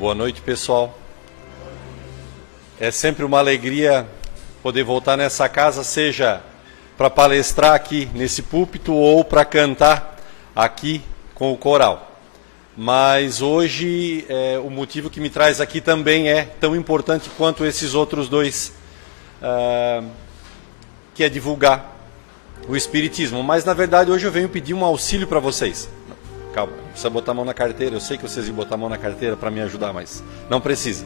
Boa noite, pessoal. É sempre uma alegria poder voltar nessa casa, seja para palestrar aqui nesse púlpito ou para cantar aqui com o coral. Mas hoje o motivo que me traz aqui também é tão importante quanto esses outros dois, que é divulgar o Espiritismo. Mas, na verdade, hoje eu venho pedir um auxílio para vocês. Calma, não precisa botar a mão na carteira. Eu sei que vocês iam botar a mão na carteira para me ajudar, mas não precisa.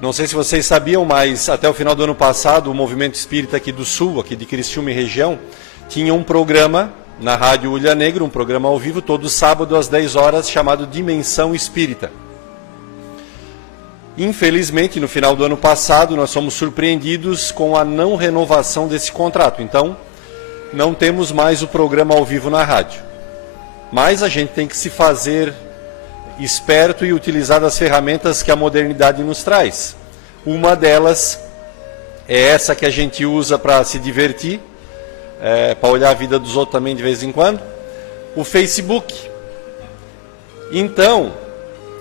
Não sei se vocês sabiam, mas até o final do ano passado, o Movimento Espírita aqui do Sul, aqui de Criciúma e região, tinha um programa na Rádio Ulha Negra, um programa ao vivo, todo sábado às 10 horas, chamado Dimensão Espírita. Infelizmente, no final do ano passado, nós fomos surpreendidos com a não renovação desse contrato. Então, não temos mais o programa ao vivo na rádio. Mas a gente tem que se fazer esperto e utilizar das ferramentas que a modernidade nos traz. Uma delas é essa que a gente usa para se divertir, para olhar a vida dos outros também de vez em quando, o Facebook. Então,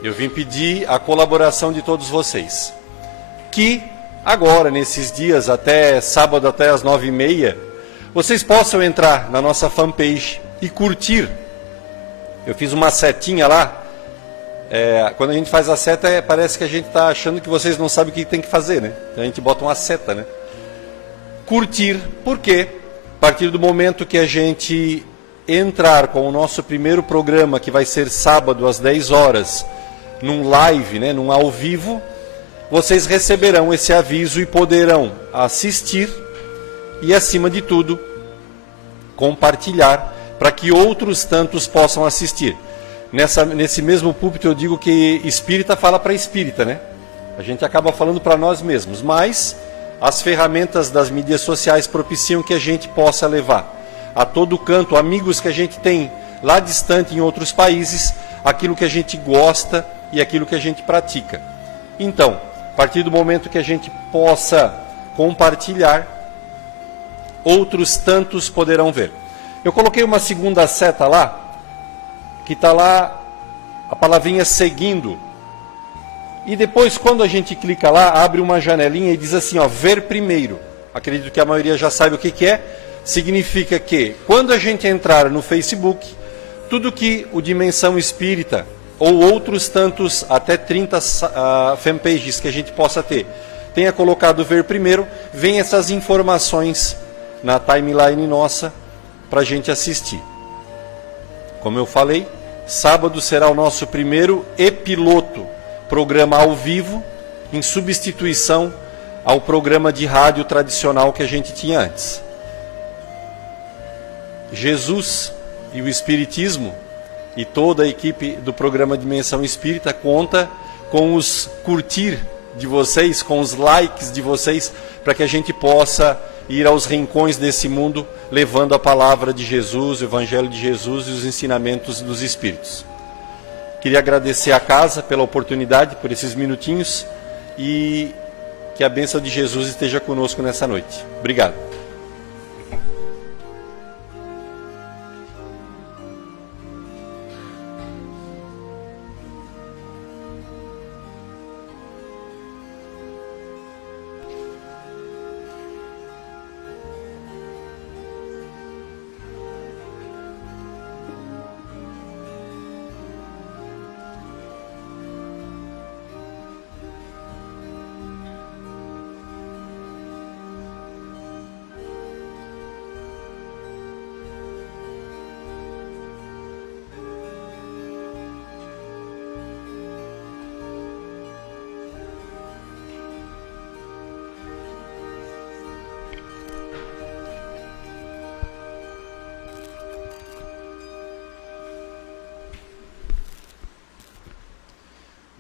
eu vim pedir a colaboração de todos vocês, que agora, nesses dias, até sábado, até as 9h30, vocês possam entrar na nossa fanpage e curtir. Eu fiz uma setinha lá. Quando a gente faz a seta, parece que a gente está achando que vocês não sabem o que tem que fazer, né? Então a gente bota uma seta, né? Curtir, por quê? A partir do momento que a gente entrar com o nosso primeiro programa, que vai ser sábado às 10 horas, num live, né, num ao vivo, vocês receberão esse aviso e poderão assistir e, acima de tudo, compartilhar para que outros tantos possam assistir. Nesse mesmo púlpito eu digo que espírita fala para espírita, né? A gente acaba falando para nós mesmos, mas as ferramentas das mídias sociais propiciam que a gente possa levar a todo canto, amigos que a gente tem lá distante em outros países, aquilo que a gente gosta e aquilo que a gente pratica. Então, a partir do momento que a gente possa compartilhar, outros tantos poderão ver. Eu coloquei uma segunda seta lá, que está lá a palavrinha seguindo. E depois, quando a gente clica lá, abre uma janelinha e diz assim, ó, ver primeiro. Acredito que a maioria já sabe o que é. Significa que, quando a gente entrar no Facebook, tudo que o Dimensão Espírita, ou outros tantos, até 30 fanpages que a gente possa ter, tenha colocado ver primeiro, vem essas informações na timeline nossa, para a gente assistir. Como eu falei, sábado será o nosso primeiro piloto programa ao vivo, em substituição ao programa de rádio tradicional que a gente tinha antes. Jesus e o Espiritismo e toda a equipe do programa Dimensão Espírita conta com os curtir de vocês, com os likes de vocês, para que a gente possa ir aos rincões desse mundo, levando a palavra de Jesus, o Evangelho de Jesus e os ensinamentos dos Espíritos. Queria agradecer à casa pela oportunidade, por esses minutinhos, e que a bênção de Jesus esteja conosco nessa noite. Obrigado.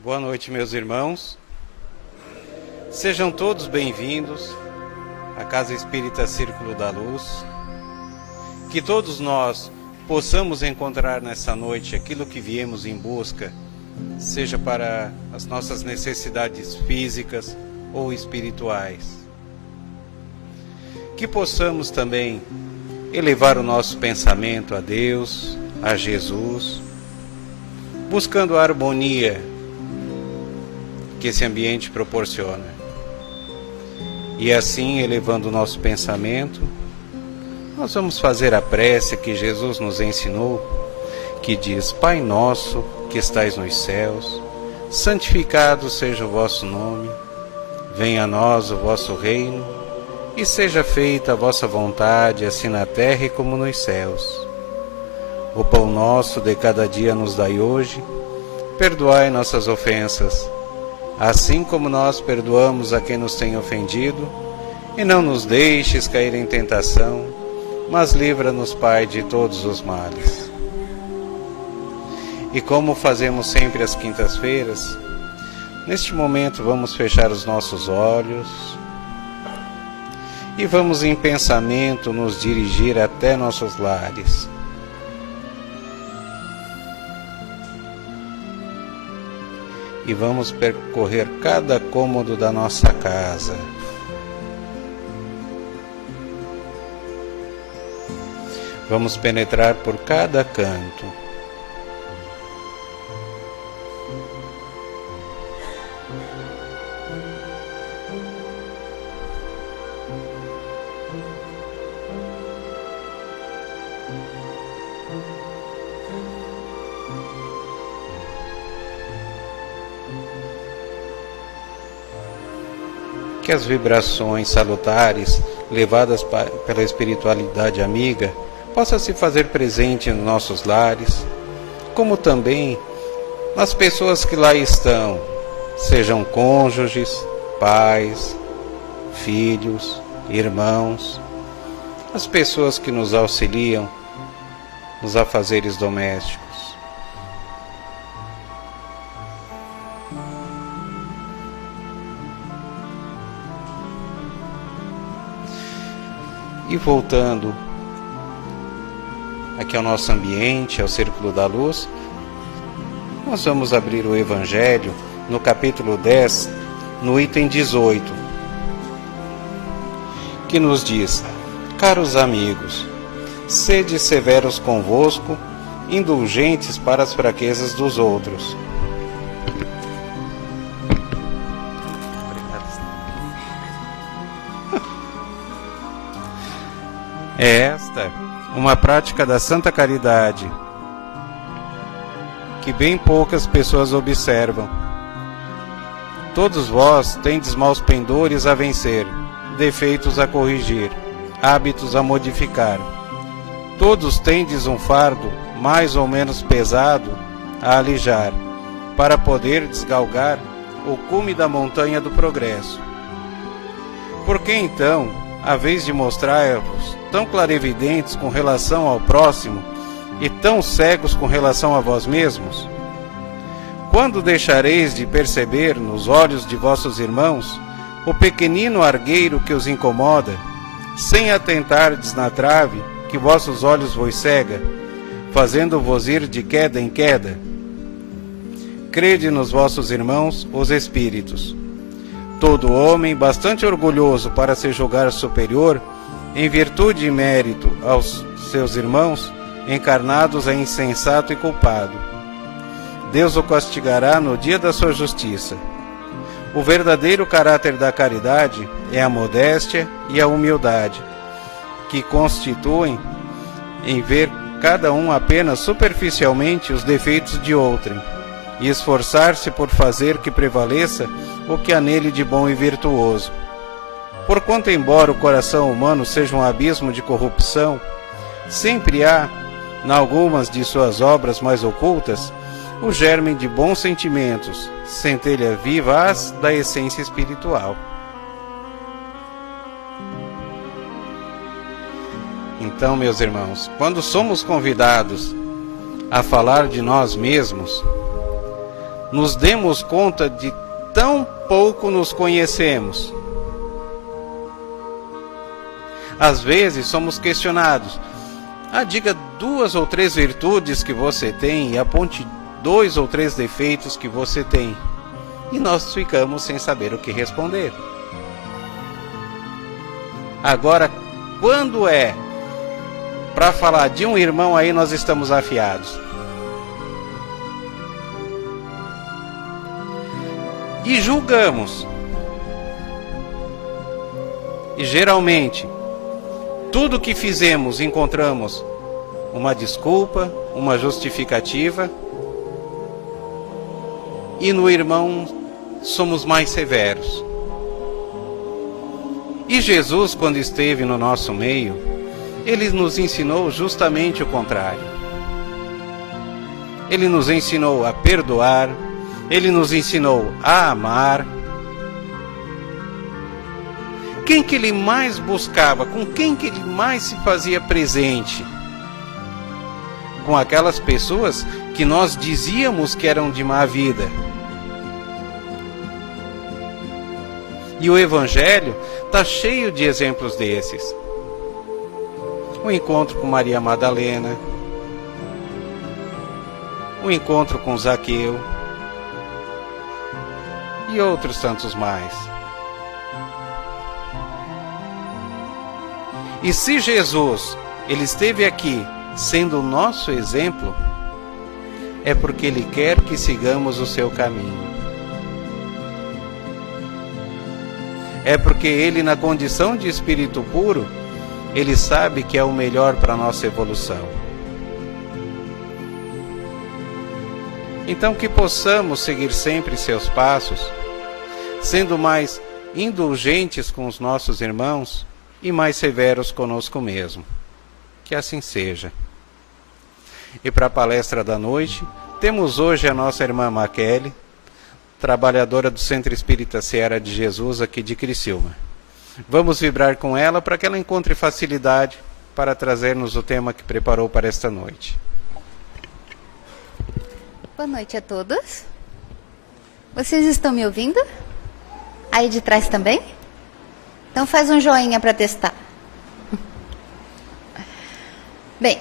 Boa noite, meus irmãos. Sejam todos bem-vindos à Casa Espírita Círculo da Luz. Que todos nós possamos encontrar nessa noite aquilo que viemos em busca, seja para as nossas necessidades físicas ou espirituais. Que possamos também elevar o nosso pensamento a Deus, a Jesus, buscando a harmonia que esse ambiente proporciona. E assim, elevando o nosso pensamento, nós vamos fazer a prece que Jesus nos ensinou, que diz: Pai nosso que estais nos céus, santificado seja o vosso nome, venha a nós o vosso reino, e seja feita a vossa vontade, assim na terra como nos céus. O pão nosso de cada dia nos dai hoje, perdoai nossas ofensas, assim como nós perdoamos a quem nos tem ofendido, e não nos deixes cair em tentação, mas livra-nos, Pai, de todos os males. E como fazemos sempre às quintas-feiras, neste momento vamos fechar os nossos olhos e vamos em pensamento nos dirigir até nossos lares. E vamos percorrer cada cômodo da nossa casa. Vamos penetrar por cada canto. Que as vibrações salutares levadas pela espiritualidade amiga possam se fazer presente nos nossos lares, como também nas pessoas que lá estão, sejam cônjuges, pais, filhos, irmãos, as pessoas que nos auxiliam nos afazeres domésticos. E voltando aqui ao nosso ambiente, ao Círculo da Luz, nós vamos abrir o Evangelho no capítulo 10, no item 18, que nos diz: Caros amigos, sede severos convosco, indulgentes para as fraquezas dos outros. É esta uma prática da Santa Caridade que bem poucas pessoas observam. Todos vós tendes maus pendores a vencer, defeitos a corrigir, hábitos a modificar. Todos tendes um fardo mais ou menos pesado a alijar, para poder desgalgar o cume da montanha do progresso. Por que então, a vez de mostrar-vos tão clarividentes com relação ao próximo e tão cegos com relação a vós mesmos? Quando deixareis de perceber nos olhos de vossos irmãos o pequenino argueiro que os incomoda, sem atentardes na trave que vossos olhos vos cega, fazendo-vos ir de queda em queda? Crede nos vossos irmãos, os espíritos. Todo homem bastante orgulhoso para se julgar superior, em virtude e mérito aos seus irmãos, encarnados é insensato e culpado. Deus o castigará no dia da sua justiça. O verdadeiro caráter da caridade é a modéstia e a humildade, que constituem em ver cada um apenas superficialmente os defeitos de outrem, e esforçar-se por fazer que prevaleça o que há nele de bom e virtuoso. Porquanto, embora o coração humano seja um abismo de corrupção, sempre há, em algumas de suas obras mais ocultas, o germe de bons sentimentos, centelha vivaz da essência espiritual. Então, meus irmãos, quando somos convidados a falar de nós mesmos, nos demos conta de tão pouco nos conhecemos. Às vezes somos questionados: diga 2 ou 3 virtudes que você tem e aponte 2 ou 3 defeitos que você tem. E nós ficamos sem saber o que responder. Agora, quando é para falar de um irmão, aí nós estamos afiados. e julgamos. E geralmente, tudo que fizemos encontramos uma desculpa, uma justificativa, e no irmão somos mais severos. E Jesus, quando esteve no nosso meio, Ele nos ensinou justamente o contrário. Ele nos ensinou a perdoar, Ele nos ensinou a amar. Quem que Ele mais buscava? Com quem que Ele mais se fazia presente? Com aquelas pessoas que nós dizíamos que eram de má vida. E o Evangelho está cheio de exemplos desses. O encontro com Maria Madalena, o encontro com Zaqueu e outros tantos mais. E se Jesus, Ele esteve aqui sendo o nosso exemplo, é porque Ele quer que sigamos o seu caminho. É porque Ele, na condição de espírito puro, Ele sabe que é o melhor para a nossa evolução. Então que possamos seguir sempre seus passos, sendo mais indulgentes com os nossos irmãos e mais severos conosco mesmo. Que assim seja. E para a palestra da noite, temos hoje a nossa irmã Maquele, trabalhadora do Centro Espírita Seara de Jesus aqui de Criciúma. Vamos vibrar com ela para que ela encontre facilidade para trazer-nos o tema que preparou para esta noite. Boa noite a todos. Vocês estão me ouvindo? Aí de trás também? Então faz um joinha para testar. Bem,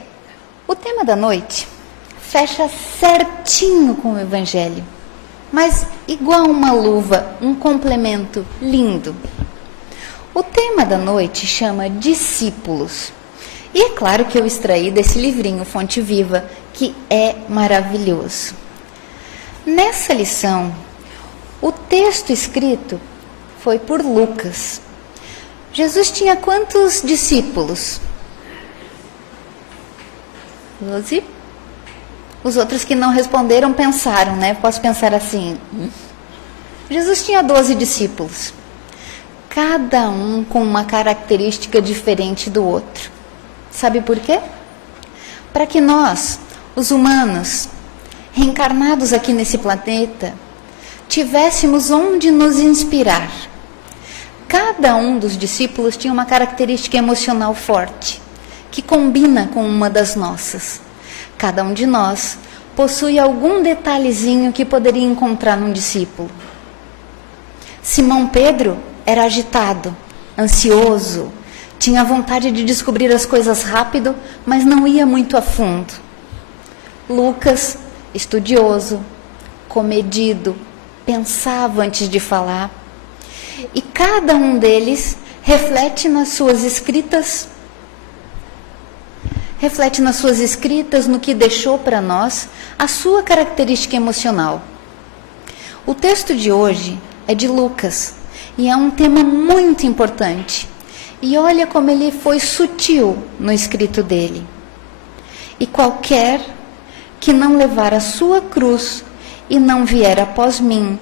o tema da noite fecha certinho com o Evangelho, mas igual uma luva, um complemento lindo. O tema da noite chama Discípulos. E é claro que eu extraí desse livrinho Fonte Viva, que é maravilhoso. Nessa lição, o texto escrito foi por Lucas. Jesus tinha quantos discípulos? 12. Os outros que não responderam pensaram, né? Posso pensar assim. Jesus tinha 12 discípulos. Cada um com uma característica diferente do outro. Sabe por quê? Para que nós, os humanos, reencarnados aqui nesse planeta, tivéssemos onde nos inspirar. Cada um dos discípulos tinha uma característica emocional forte, que combina com uma das nossas. Cada um de nós possui algum detalhezinho que poderia encontrar num discípulo. Simão Pedro era agitado, ansioso, tinha vontade de descobrir as coisas rápido, mas não ia muito a fundo. Lucas, estudioso, comedido, pensava antes de falar. E cada um deles reflete nas suas escritas, no que deixou para nós a sua característica emocional. O texto de hoje é de Lucas e é um tema muito importante. E olha como ele foi sutil no escrito dele. E qualquer que não levar a sua cruz e não vier após mim,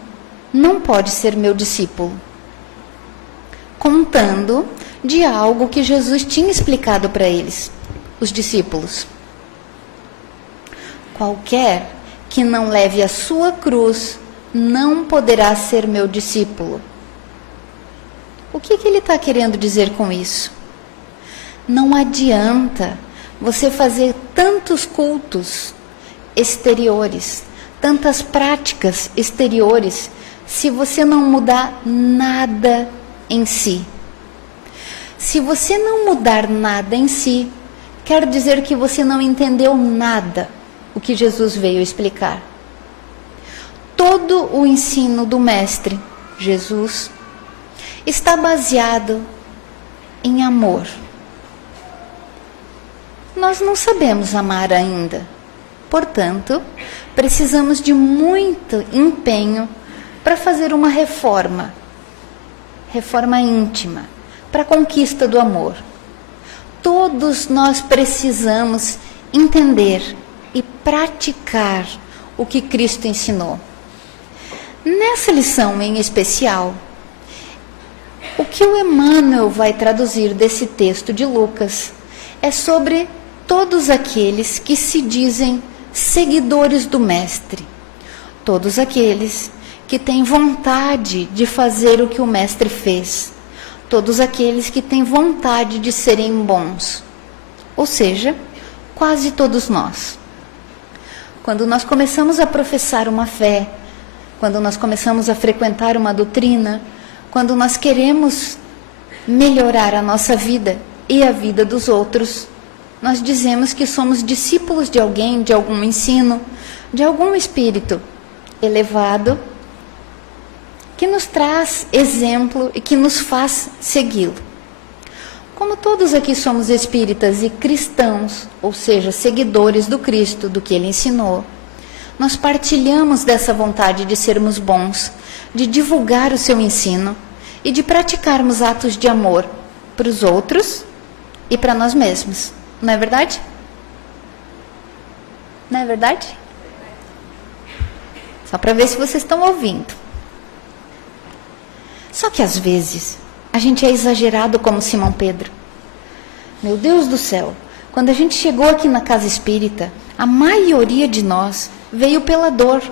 não pode ser meu discípulo. Contando de algo que Jesus tinha explicado para eles, os discípulos. Qualquer que não leve a sua cruz não poderá ser meu discípulo. O que ele está querendo dizer com isso? Não adianta você fazer tantos cultos exteriores, tantas práticas exteriores, se você não mudar nada em si. Se você não mudar nada em si, quer dizer que você não entendeu nada o que Jesus veio explicar. Todo o ensino do Mestre, Jesus, está baseado em amor. Nós não sabemos amar ainda. Portanto, precisamos de muito empenho para fazer uma reforma íntima, para a conquista do amor. Todos nós precisamos entender e praticar o que Cristo ensinou. Nessa lição em especial, o que o Emmanuel vai traduzir desse texto de Lucas é sobre todos aqueles que se dizem seguidores do Mestre, todos aqueles que têm vontade de fazer o que o Mestre fez, todos aqueles que têm vontade de serem bons, ou seja, quase todos nós. Quando nós começamos a professar uma fé, quando nós começamos a frequentar uma doutrina, quando nós queremos melhorar a nossa vida e a vida dos outros, nós dizemos que somos discípulos de alguém, de algum ensino, de algum espírito elevado, que nos traz exemplo e que nos faz segui-lo. Como todos aqui somos espíritas e cristãos, ou seja, seguidores do Cristo, do que Ele ensinou, nós partilhamos dessa vontade de sermos bons, de divulgar o seu ensino e de praticarmos atos de amor para os outros e para nós mesmos. Não é verdade? Não é verdade? Só para ver se vocês estão ouvindo. Só que às vezes a gente é exagerado como Simão Pedro. Meu Deus do céu, quando a gente chegou aqui na casa espírita, a maioria de nós veio pela dor.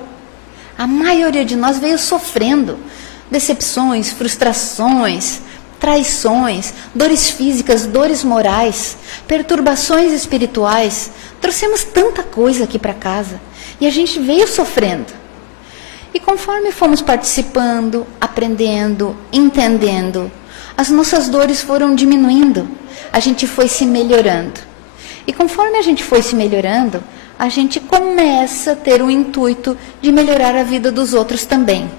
A maioria de nós veio sofrendo decepções, frustrações, traições, dores físicas, dores morais, perturbações espirituais. Trouxemos tanta coisa aqui para casa e a gente veio sofrendo. E conforme fomos participando, aprendendo, entendendo, as nossas dores foram diminuindo, a gente foi se melhorando. E conforme a gente foi se melhorando, a gente começa a ter o intuito de melhorar a vida dos outros também.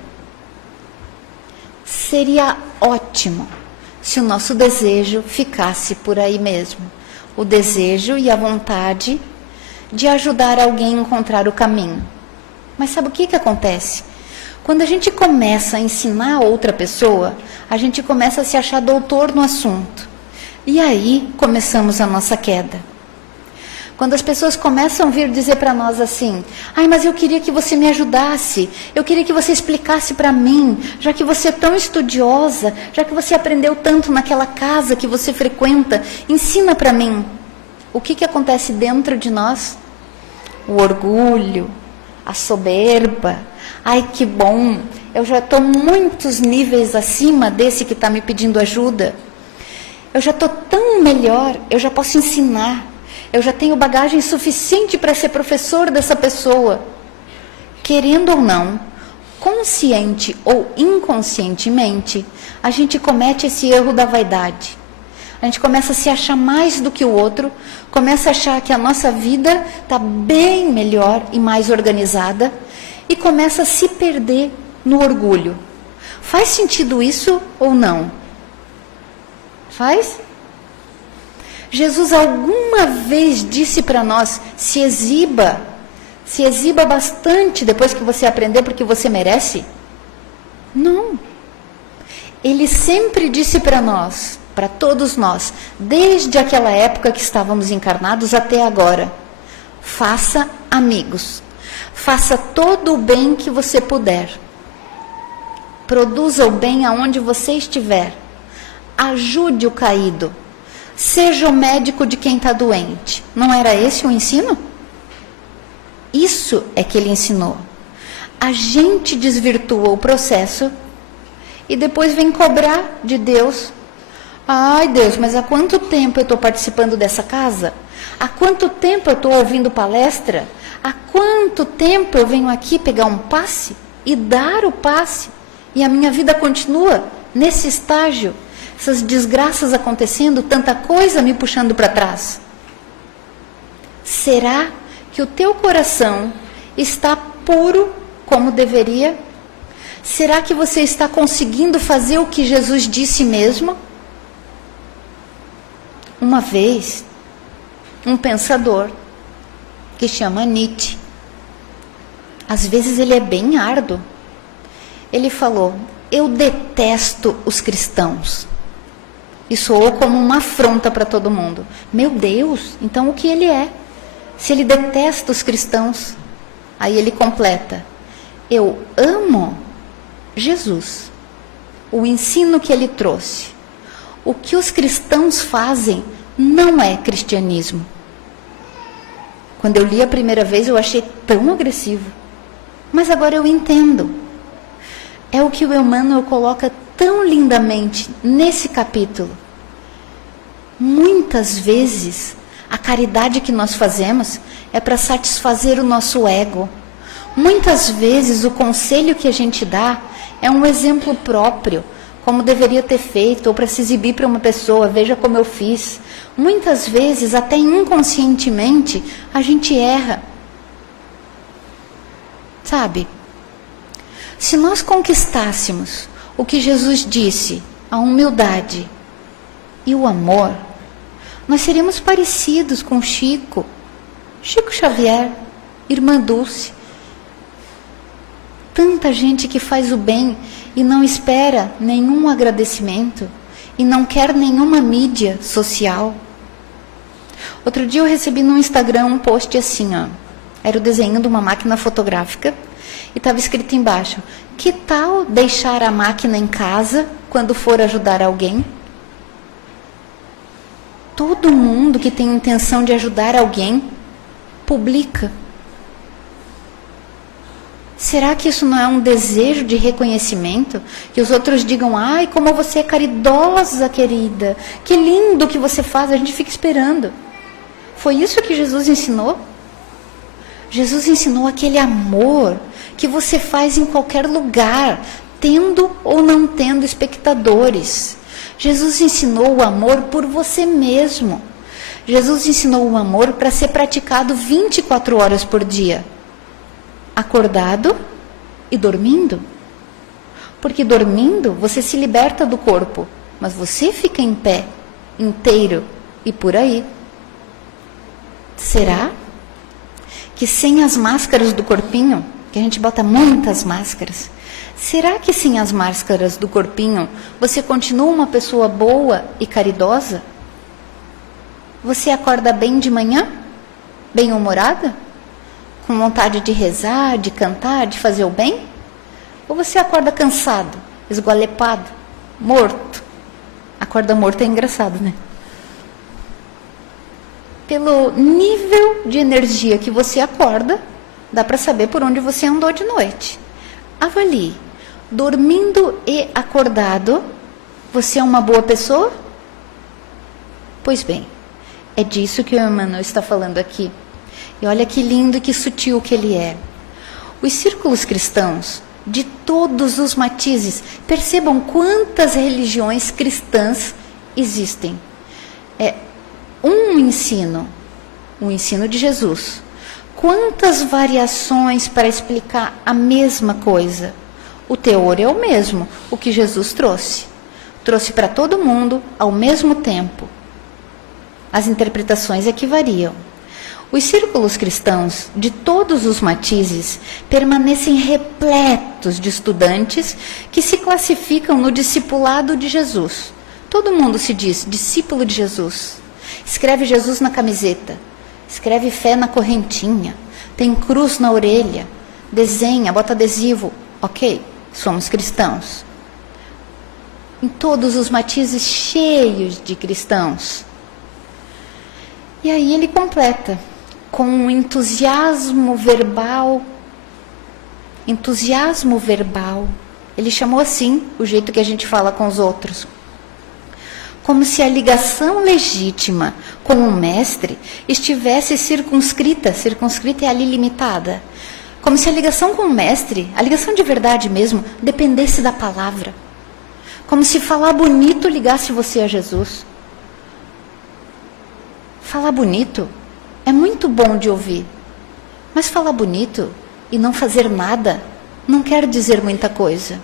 Seria ótimo se o nosso desejo ficasse por aí mesmo. O desejo e a vontade de ajudar alguém a encontrar o caminho. Mas sabe o que acontece? Quando a gente começa a ensinar outra pessoa, a gente começa a se achar doutor no assunto. E aí começamos a nossa queda. Quando as pessoas começam a vir dizer para nós assim: ai, mas eu queria que você me ajudasse, eu queria que você explicasse para mim, já que você é tão estudiosa, já que você aprendeu tanto naquela casa que você frequenta, ensina para mim. O que acontece dentro de nós? O orgulho, a soberba. Ai, que bom, eu já estou muitos níveis acima desse que está me pedindo ajuda. Eu já estou tão melhor, eu já posso ensinar. Eu já tenho bagagem suficiente para ser professor dessa pessoa. Querendo ou não, consciente ou inconscientemente, a gente comete esse erro da vaidade. A gente começa a se achar mais do que o outro, começa a achar que a nossa vida está bem melhor e mais organizada e começa a se perder no orgulho. Faz sentido isso ou não? Faz? Jesus alguma vez disse para nós: se exiba bastante depois que você aprender porque você merece? Não. Ele sempre disse para nós, para todos nós, desde aquela época que estávamos encarnados até agora: faça amigos, faça todo o bem que você puder, produza o bem aonde você estiver, ajude o caído, seja o médico de quem está doente. Não era esse o ensino? Isso é que ele ensinou. A gente desvirtua o processo e depois vem cobrar de Deus. Ai, Deus, mas há quanto tempo eu estou participando dessa casa? Há quanto tempo eu estou ouvindo palestra? Há quanto tempo eu venho aqui pegar um passe e dar o passe? E a minha vida continua nesse estágio? Essas desgraças acontecendo, tanta coisa me puxando para trás. Será que o teu coração está puro como deveria? Será que você está conseguindo fazer o que Jesus disse mesmo? Uma vez, um pensador que chama Nietzsche, às vezes ele é bem árduo. Ele falou: eu detesto os cristãos. E soou como uma afronta para todo mundo. Meu Deus, então o que ele é? Se ele detesta os cristãos. Aí ele completa: eu amo Jesus, o ensino que ele trouxe. O que os cristãos fazem não é cristianismo. Quando eu li a primeira vez, eu achei tão agressivo. Mas agora eu entendo. É o que o Emmanuel coloca tão lindamente nesse capítulo. Muitas vezes, a caridade que nós fazemos é para satisfazer o nosso ego. Muitas vezes, o conselho que a gente dá é um exemplo próprio, como deveria ter feito, ou para se exibir para uma pessoa, veja como eu fiz. Muitas vezes, até inconscientemente, a gente erra. Sabe? Se nós conquistássemos o que Jesus disse, a humildade e o amor, nós seríamos parecidos com Chico Xavier, Irmã Dulce. Tanta gente que faz o bem e não espera nenhum agradecimento e não quer nenhuma mídia social. Outro dia eu recebi no Instagram um post assim, ó. Era o desenho de uma máquina fotográfica e estava escrito embaixo: que tal deixar a máquina em casa quando for ajudar alguém? Todo mundo que tem intenção de ajudar alguém publica. Será que isso não é um desejo de reconhecimento? Que os outros digam: ai, como você é caridosa, querida. Que lindo que você faz. A gente fica esperando. Foi isso que Jesus ensinou? Jesus ensinou aquele amor que você faz em qualquer lugar, tendo ou não tendo espectadores. Jesus ensinou o amor por você mesmo. Jesus ensinou o amor para ser praticado 24 horas por dia. Acordado e dormindo. Porque dormindo você se liberta do corpo, mas você fica em pé, inteiro e por aí. Será que sem as máscaras do corpinho, que a gente bota muitas máscaras, será que sem as máscaras do corpinho você continua uma pessoa boa e caridosa? Você acorda bem de manhã? Bem-humorada? Com vontade de rezar, de cantar, de fazer o bem? Ou você acorda cansado, esgualepado, morto? Acorda morto é engraçado, né? Pelo nível de energia que você acorda, dá para saber por onde você andou de noite. Avalie. Dormindo e acordado, você é uma boa pessoa? Pois bem, é disso que o Emmanuel está falando aqui. E olha que lindo e que sutil que ele é. Os círculos cristãos, de todos os matizes, percebam quantas religiões cristãs existem. Um ensino, o ensino de Jesus. Quantas variações para explicar a mesma coisa? O teor é o mesmo, o que Jesus trouxe. Trouxe para todo mundo ao mesmo tempo. As interpretações é que variam. Os círculos cristãos, de todos os matizes, permanecem repletos de estudantes que se classificam no discipulado de Jesus. Todo mundo se diz discípulo de Jesus. Escreve Jesus na camiseta, escreve fé na correntinha, tem cruz na orelha, desenha, bota adesivo. Ok, somos cristãos. Em todos os matizes cheios de cristãos. E aí ele completa com um entusiasmo verbal. Entusiasmo verbal. Ele chamou assim o jeito que a gente fala com os outros. Como se a ligação legítima com o mestre estivesse circunscrita é ali limitada. Como se a ligação com o mestre, a ligação de verdade mesmo, dependesse da palavra. Como se falar bonito ligasse você a Jesus. Falar bonito é muito bom de ouvir, mas falar bonito e não fazer nada não quer dizer muita coisa.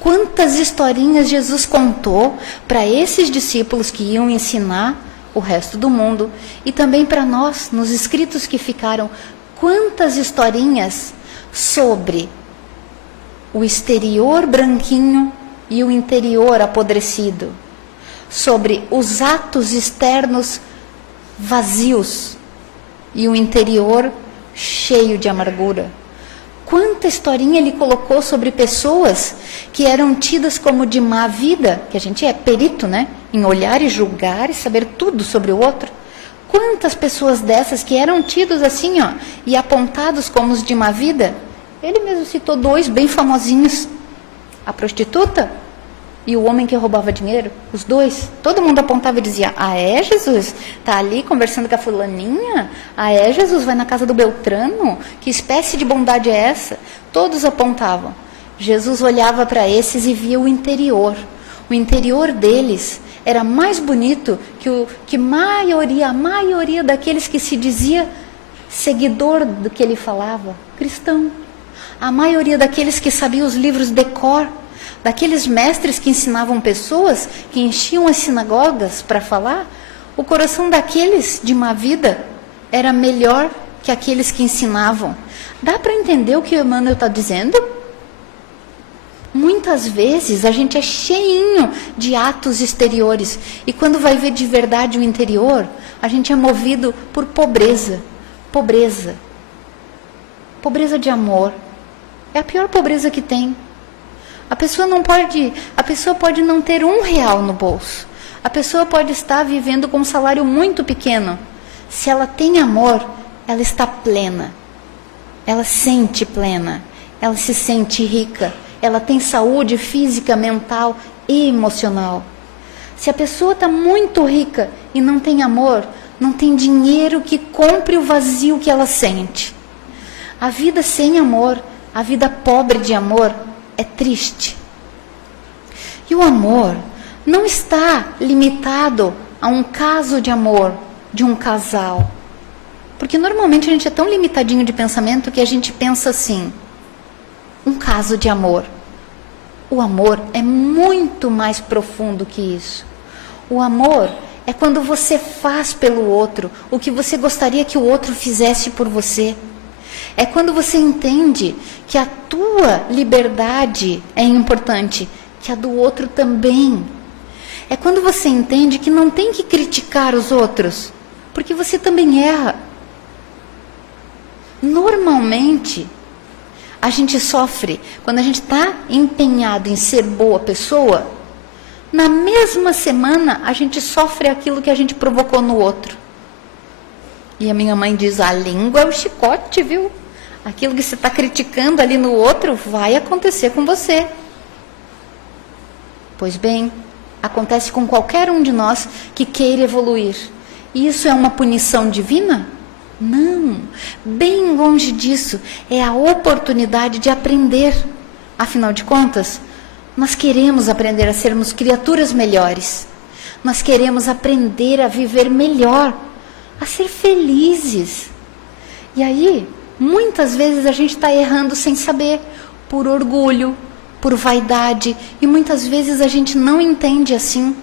Quantas historinhas Jesus contou para esses discípulos que iam ensinar o resto do mundo e também para nós, nos escritos que ficaram, quantas historinhas sobre o exterior branquinho e o interior apodrecido, sobre os atos externos vazios e o interior cheio de amargura. Quanta historinha ele colocou sobre pessoas que eram tidas como de má vida, que a gente é perito, né? Em olhar e julgar e saber tudo sobre o outro. Quantas pessoas dessas que eram tidos assim, ó, e apontados como os de má vida. Ele mesmo citou 2 bem famosinhos. A prostituta e o homem que roubava dinheiro. Os 2. Todo mundo apontava e dizia, ah é, Jesus? Tá ali conversando com a fulaninha? Ah é, Jesus? Vai na casa do Beltrano? Que espécie de bondade é essa? Todos apontavam. Jesus olhava para esses e via o interior. O interior deles era mais bonito que a maioria daqueles que se dizia seguidor do que ele falava, cristão. A maioria daqueles que sabiam os livros de cor, daqueles mestres que ensinavam pessoas, que enchiam as sinagogas para falar, o coração daqueles de má vida era melhor que aqueles que ensinavam. Dá para entender o que o Emmanuel está dizendo? Muitas vezes a gente é cheinho de atos exteriores e quando vai ver de verdade o interior, a gente é movido por pobreza de amor. É a pior pobreza que tem. A pessoa pode não ter R$1 no bolso. A pessoa pode estar vivendo com um salário muito pequeno. Se ela tem amor, ela está plena. Ela sente plena. Ela se sente rica. Ela tem saúde física, mental e emocional. Se a pessoa está muito rica e não tem amor, não tem dinheiro que compre o vazio que ela sente. A vida sem amor, a vida pobre de amor, é triste. E o amor não está limitado a um caso de amor de um casal. Porque normalmente a gente é tão limitadinho de pensamento que a gente pensa assim, um caso de amor. O amor é muito mais profundo que isso. O amor é quando você faz pelo outro o que você gostaria que o outro fizesse por você. É quando você entende que a tua liberdade é importante, que a do outro também. É quando você entende que não tem que criticar os outros, porque você também erra. Normalmente, a gente sofre quando a gente está empenhado em ser boa pessoa. Na mesma semana, a gente sofre aquilo que a gente provocou no outro. E a minha mãe diz, a língua é o chicote, viu? Aquilo que você está criticando ali no outro vai acontecer com você. Pois bem, acontece com qualquer um de nós que queira evoluir. E isso é uma punição divina? Não, bem longe disso. É a oportunidade de aprender. Afinal de contas, nós queremos aprender a sermos criaturas melhores. Nós queremos aprender a viver melhor, a ser felizes. E aí, muitas vezes a gente está errando sem saber, por orgulho, por vaidade, e muitas vezes a gente não entende assim.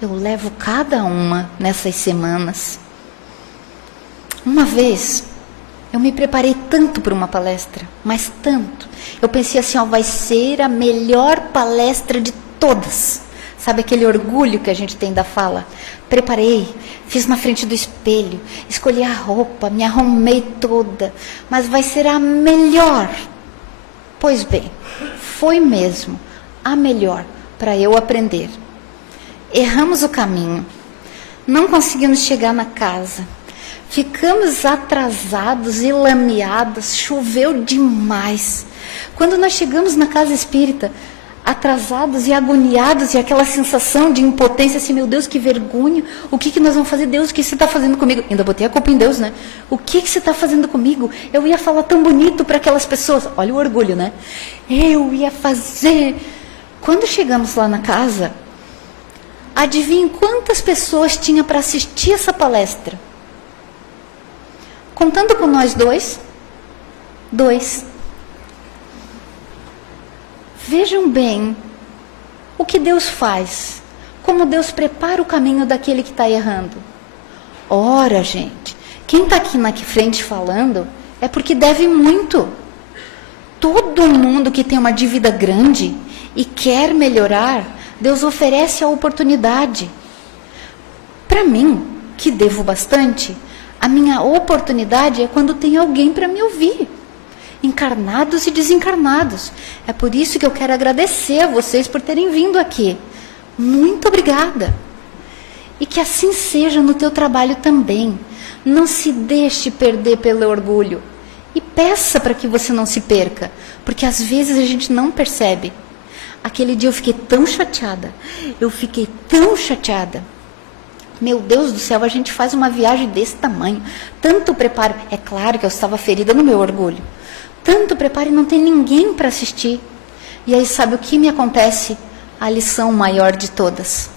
Eu levo cada uma nessas semanas. Uma vez, eu me preparei tanto para uma palestra, mas tanto. Eu pensei assim, ó, vai ser a melhor palestra de todas. Sabe aquele orgulho que a gente tem da fala? Preparei, fiz na frente do espelho, escolhi a roupa, me arrumei toda, mas vai ser a melhor. Pois bem, foi mesmo a melhor para eu aprender. Erramos o caminho, não conseguimos chegar na casa, ficamos atrasados e lameados, choveu demais. Quando nós chegamos na casa espírita, atrasados e agoniados, e aquela sensação de impotência, assim, meu Deus, que vergonha, o que nós vamos fazer? Deus, o que você está fazendo comigo? Ainda botei a culpa em Deus, né? O que você está fazendo comigo? Eu ia falar tão bonito para aquelas pessoas. Olha o orgulho, né? Eu ia fazer. Quando chegamos lá na casa, adivinhe quantas pessoas tinha para assistir essa palestra? Contando com nós dois. Vejam bem o que Deus faz, como Deus prepara o caminho daquele que está errando. Ora, gente, quem está aqui na frente falando é porque deve muito. Todo mundo que tem uma dívida grande e quer melhorar, Deus oferece a oportunidade. Para mim, que devo bastante, a minha oportunidade é quando tem alguém para me ouvir. Encarnados e desencarnados. É por isso que eu quero agradecer a vocês por terem vindo aqui. Muito obrigada. E que assim seja no teu trabalho também. Não se deixe perder pelo orgulho. E peça para que você não se perca. Porque às vezes a gente não percebe. Aquele dia eu fiquei tão chateada. Meu Deus do céu, a gente faz uma viagem desse tamanho. Tanto preparo. É claro que eu estava ferida no meu orgulho. Tanto preparo e não tem ninguém para assistir. E aí sabe o que me acontece? A lição maior de todas.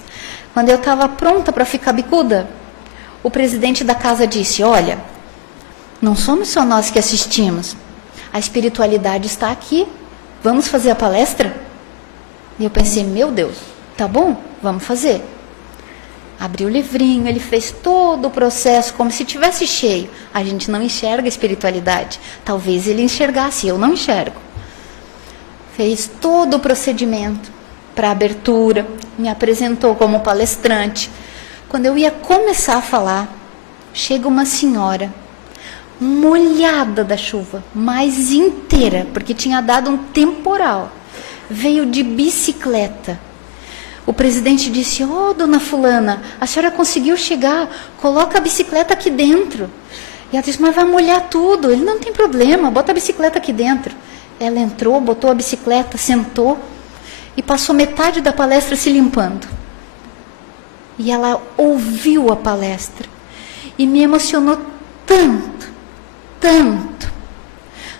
Quando eu estava pronta para ficar bicuda, o presidente da casa disse, olha, não somos só nós que assistimos. A espiritualidade está aqui. Vamos fazer a palestra? E eu pensei, meu Deus, tá bom, vamos fazer. Abri o livrinho, ele fez todo o processo como se tivesse cheio. A gente não enxerga a espiritualidade. Talvez ele enxergasse, eu não enxergo. Fez todo o procedimento para abertura, me apresentou como palestrante. Quando eu ia começar a falar, chega uma senhora, molhada da chuva, mas inteira, porque tinha dado um temporal. Veio de bicicleta. O presidente disse, dona fulana, a senhora conseguiu chegar, coloca a bicicleta aqui dentro. E ela disse, mas vai molhar tudo. Ele, não tem problema, bota a bicicleta aqui dentro. Ela entrou, botou a bicicleta, sentou e passou metade da palestra se limpando. E ela ouviu a palestra e me emocionou tanto.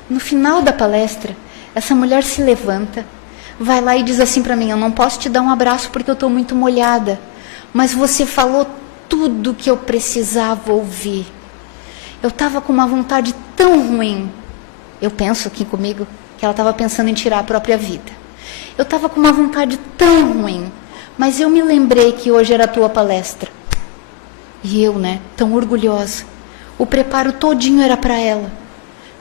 No final da palestra, essa mulher se levanta, vai lá e diz assim para mim, eu não posso te dar um abraço porque eu estou muito molhada, mas você falou tudo que eu precisava ouvir. Eu estava com uma vontade tão ruim, eu penso aqui comigo, que ela estava pensando em tirar a própria vida. Eu estava com uma vontade tão ruim, mas eu me lembrei que hoje era a tua palestra. E eu, tão orgulhosa, o preparo todinho era para ela.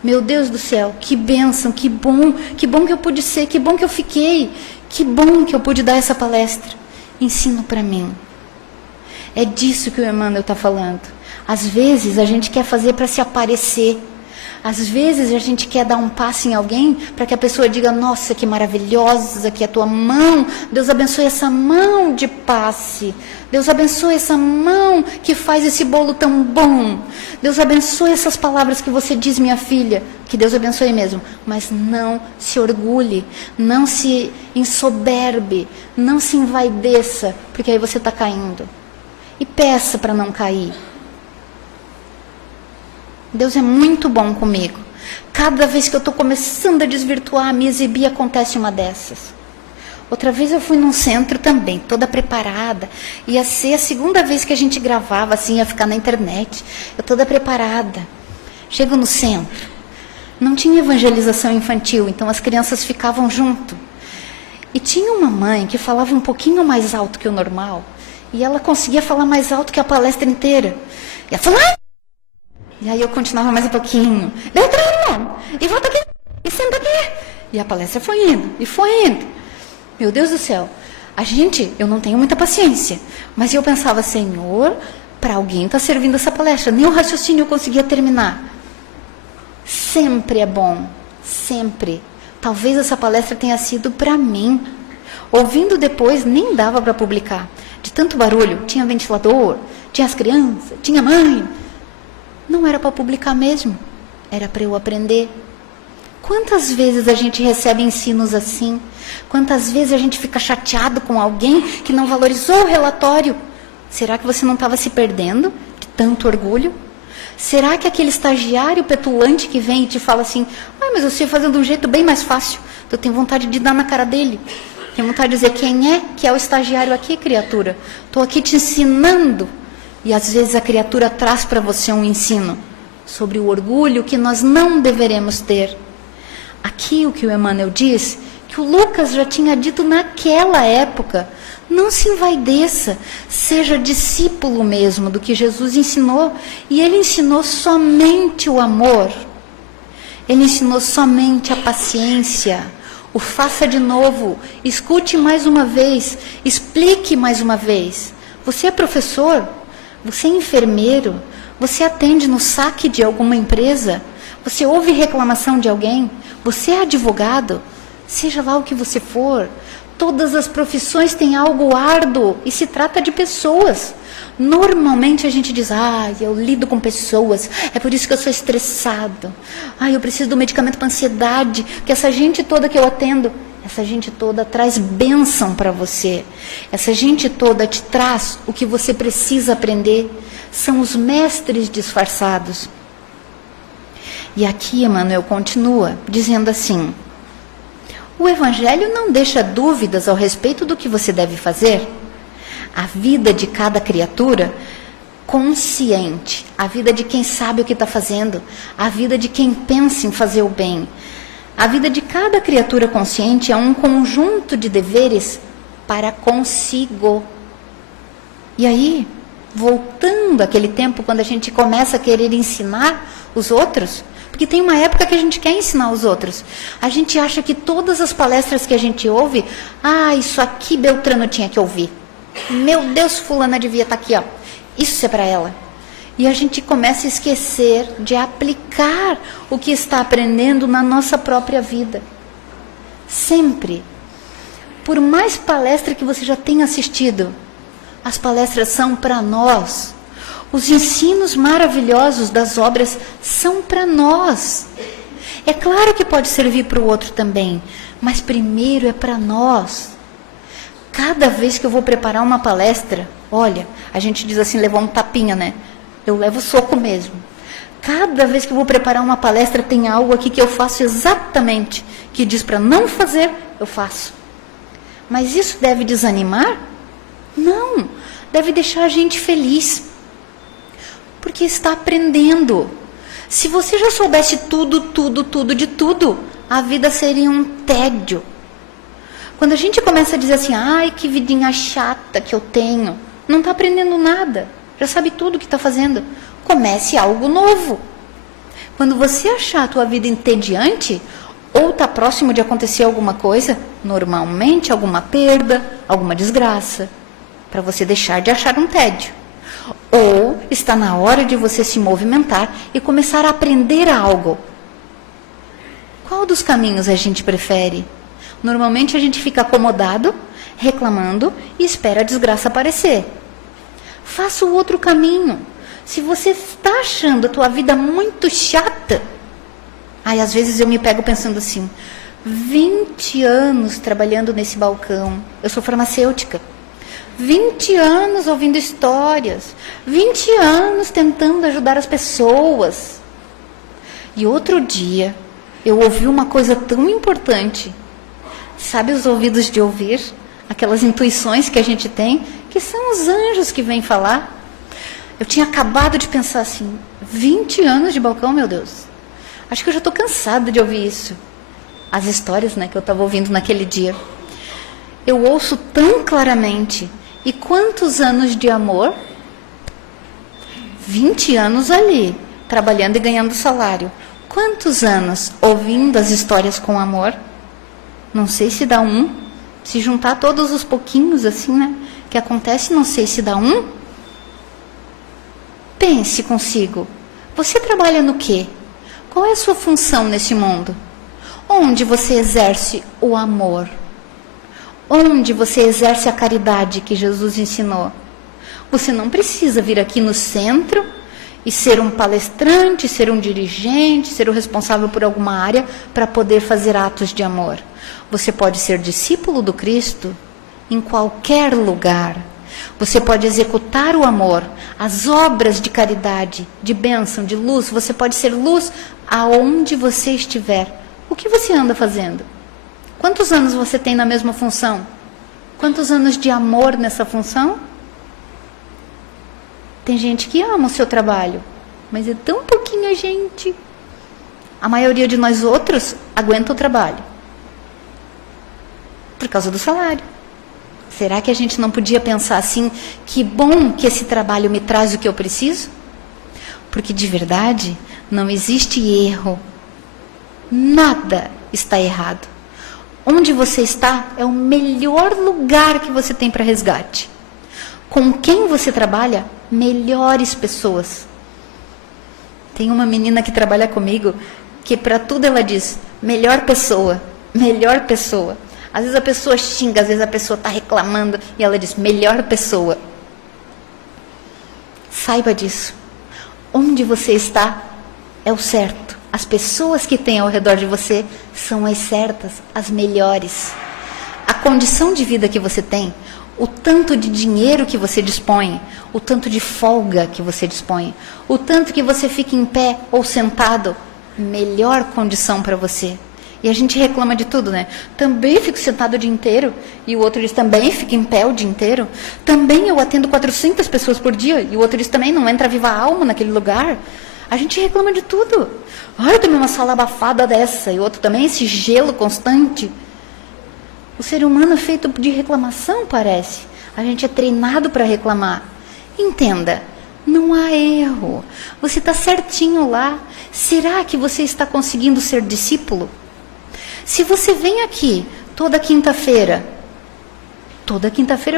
Meu Deus do céu, que bênção, que bom que eu pude ser, que bom que eu fiquei, que bom que eu pude dar essa palestra. Ensino para mim. É disso que o Emmanuel está falando. Às vezes a gente quer fazer para se aparecer. Às vezes a gente quer dar um passo em alguém para que a pessoa diga, nossa, que maravilhosa que é a tua mão. Deus abençoe essa mão de passe. Deus abençoe essa mão que faz esse bolo tão bom. Deus abençoe essas palavras que você diz, minha filha. Que Deus abençoe mesmo. Mas não se orgulhe, não se ensoberbe, não se envaideça, porque aí você está caindo. E peça para não cair. Deus é muito bom comigo. Cada vez que eu estou começando a desvirtuar, me exibir, acontece uma dessas. Outra vez eu fui num centro também, toda preparada. Ia ser a segunda vez que a gente gravava, assim, ia ficar na internet. Eu toda preparada. Chego no centro. Não tinha evangelização infantil, então as crianças ficavam junto. E tinha uma mãe que falava um pouquinho mais alto que o normal. E ela conseguia falar mais alto que a palestra inteira. E ela falava... E aí eu continuava mais um pouquinho. E volta aqui. E senta aqui. E a palestra foi indo. E foi indo. Meu Deus do céu. Eu não tenho muita paciência. Mas eu pensava, Senhor, para alguém está servindo essa palestra. Nem o raciocínio eu conseguia terminar. Sempre é bom. Sempre. Talvez essa palestra tenha sido para mim. Ouvindo depois, nem dava para publicar. De tanto barulho. Tinha ventilador. Tinha as crianças. Tinha mãe. Não era para publicar mesmo, era para eu aprender. Quantas vezes a gente recebe ensinos assim? Quantas vezes a gente fica chateado com alguém que não valorizou o relatório? Será que você não estava se perdendo de tanto orgulho? Será que aquele estagiário petulante que vem e te fala assim, mas eu sei fazer de um jeito bem mais fácil, eu tenho vontade de dar na cara dele. Tenho vontade de dizer, quem é que é o estagiário aqui, criatura? Estou aqui te ensinando. E às vezes a criatura traz para você um ensino sobre o orgulho que nós não deveremos ter. Aqui o que o Emmanuel diz, que o Lucas já tinha dito naquela época, não se envaideça, seja discípulo mesmo do que Jesus ensinou. E ele ensinou somente o amor. Ele ensinou somente a paciência, o faça de novo, escute mais uma vez, explique mais uma vez. Você é professor? Você é enfermeiro? Você atende no saque de alguma empresa? Você ouve reclamação de alguém? Você é advogado? Seja lá o que você for, todas as profissões têm algo árduo e se trata de pessoas. Normalmente a gente diz, eu lido com pessoas, é por isso que eu sou estressado. Eu preciso do medicamento para ansiedade, que essa gente toda que eu atendo, essa gente toda traz bênção para você. Essa gente toda te traz o que você precisa aprender. São os mestres disfarçados. E aqui Emmanuel continua dizendo assim: o Evangelho não deixa dúvidas ao respeito do que você deve fazer. A vida de cada criatura consciente, a vida de quem sabe o que está fazendo, a vida de quem pensa em fazer o bem. A vida de cada criatura consciente é um conjunto de deveres para consigo. E aí, voltando àquele tempo quando a gente começa a querer ensinar os outros, porque tem uma época que a gente quer ensinar os outros. A gente acha que todas as palestras que a gente ouve, isso aqui Beltrano tinha que ouvir. Meu Deus, fulana devia estar aqui, Isso é para ela. E a gente começa a esquecer de aplicar o que está aprendendo na nossa própria vida. Sempre. Por mais palestra que você já tenha assistido, as palestras são para nós. Os ensinos maravilhosos das obras são para nós. É claro que pode servir para o outro também, mas primeiro é para nós. Cada vez que eu vou preparar uma palestra, olha, a gente diz assim, levar um tapinha, né? Eu levo soco mesmo. Cada vez que eu vou preparar uma palestra, tem algo aqui que eu faço exatamente, que diz para não fazer, eu faço. Mas isso deve desanimar? Não, deve deixar a gente feliz. Porque está aprendendo. Se você já soubesse tudo de tudo, a vida seria um tédio. Quando a gente começa a dizer assim, que vidinha chata que eu tenho, não está aprendendo nada, já sabe tudo o que está fazendo. Comece algo novo. Quando você achar a tua vida entediante, ou está próximo de acontecer alguma coisa, normalmente alguma perda, alguma desgraça, para você deixar de achar um tédio. Ou está na hora de você se movimentar e começar a aprender algo. Qual dos caminhos a gente prefere? Normalmente a gente fica acomodado, reclamando e espera a desgraça aparecer. Faça o outro caminho. Se você está achando a tua vida muito chata, às vezes eu me pego pensando assim, 20 anos trabalhando nesse balcão, eu sou farmacêutica, 20 anos ouvindo histórias, 20 anos tentando ajudar as pessoas. E outro dia, eu ouvi uma coisa tão importante. Sabe os ouvidos de ouvir? Aquelas intuições que a gente tem, que são os anjos que vêm falar. Eu tinha acabado de pensar assim, 20 anos de balcão, meu Deus. Acho que eu já estou cansada de ouvir isso. As histórias, que eu estava ouvindo naquele dia. Eu ouço tão claramente. E quantos anos de amor? 20 anos ali, trabalhando e ganhando salário. Quantos anos ouvindo as histórias com amor? Não sei se dá um. Se juntar todos os pouquinhos assim, que acontece, não sei se dá um. Pense consigo. Você trabalha no quê? Qual é a sua função nesse mundo? Onde você exerce o amor? Onde você exerce a caridade que Jesus ensinou? Você não precisa vir aqui no centro e ser um palestrante, ser um dirigente, ser o responsável por alguma área para poder fazer atos de amor. Você pode ser discípulo do Cristo em qualquer lugar. Você pode executar o amor, as obras de caridade, de bênção, de luz. Você pode ser luz aonde você estiver. O que você anda fazendo? Quantos anos você tem na mesma função? Quantos anos de amor nessa função? Tem gente que ama o seu trabalho, mas é tão pouquinha gente. A maioria de nós outros aguenta o trabalho por causa do salário. Será que a gente não podia pensar assim, que bom que esse trabalho me traz o que eu preciso? Porque de verdade não existe erro nada está errado. Onde você está é o melhor lugar que você tem para resgate. Com quem você trabalha, melhores pessoas. Tem uma menina que trabalha comigo, que para tudo ela diz, melhor pessoa, melhor pessoa. Às vezes a pessoa xinga, às vezes a pessoa está reclamando, e ela diz, melhor pessoa. Saiba disso. Onde você está é o certo. As pessoas que tem ao redor de você são as certas, as melhores. A condição de vida que você tem, o tanto de dinheiro que você dispõe, o tanto de folga que você dispõe, o tanto que você fica em pé ou sentado, melhor condição para você. E a gente reclama de tudo, né? Também fico sentado o dia inteiro. E o outro diz, também fica em pé o dia inteiro. Também eu atendo 400 pessoas por dia. E o outro diz, também não entra viva alma naquele lugar. A gente reclama de tudo. Ah, eu tomei uma sala abafada dessa. E o outro também, esse gelo constante. O ser humano é feito de reclamação, parece. A gente é treinado para reclamar. Entenda, não há erro. Você está certinho lá. Será que você está conseguindo ser discípulo? Se você vem aqui toda quinta-feira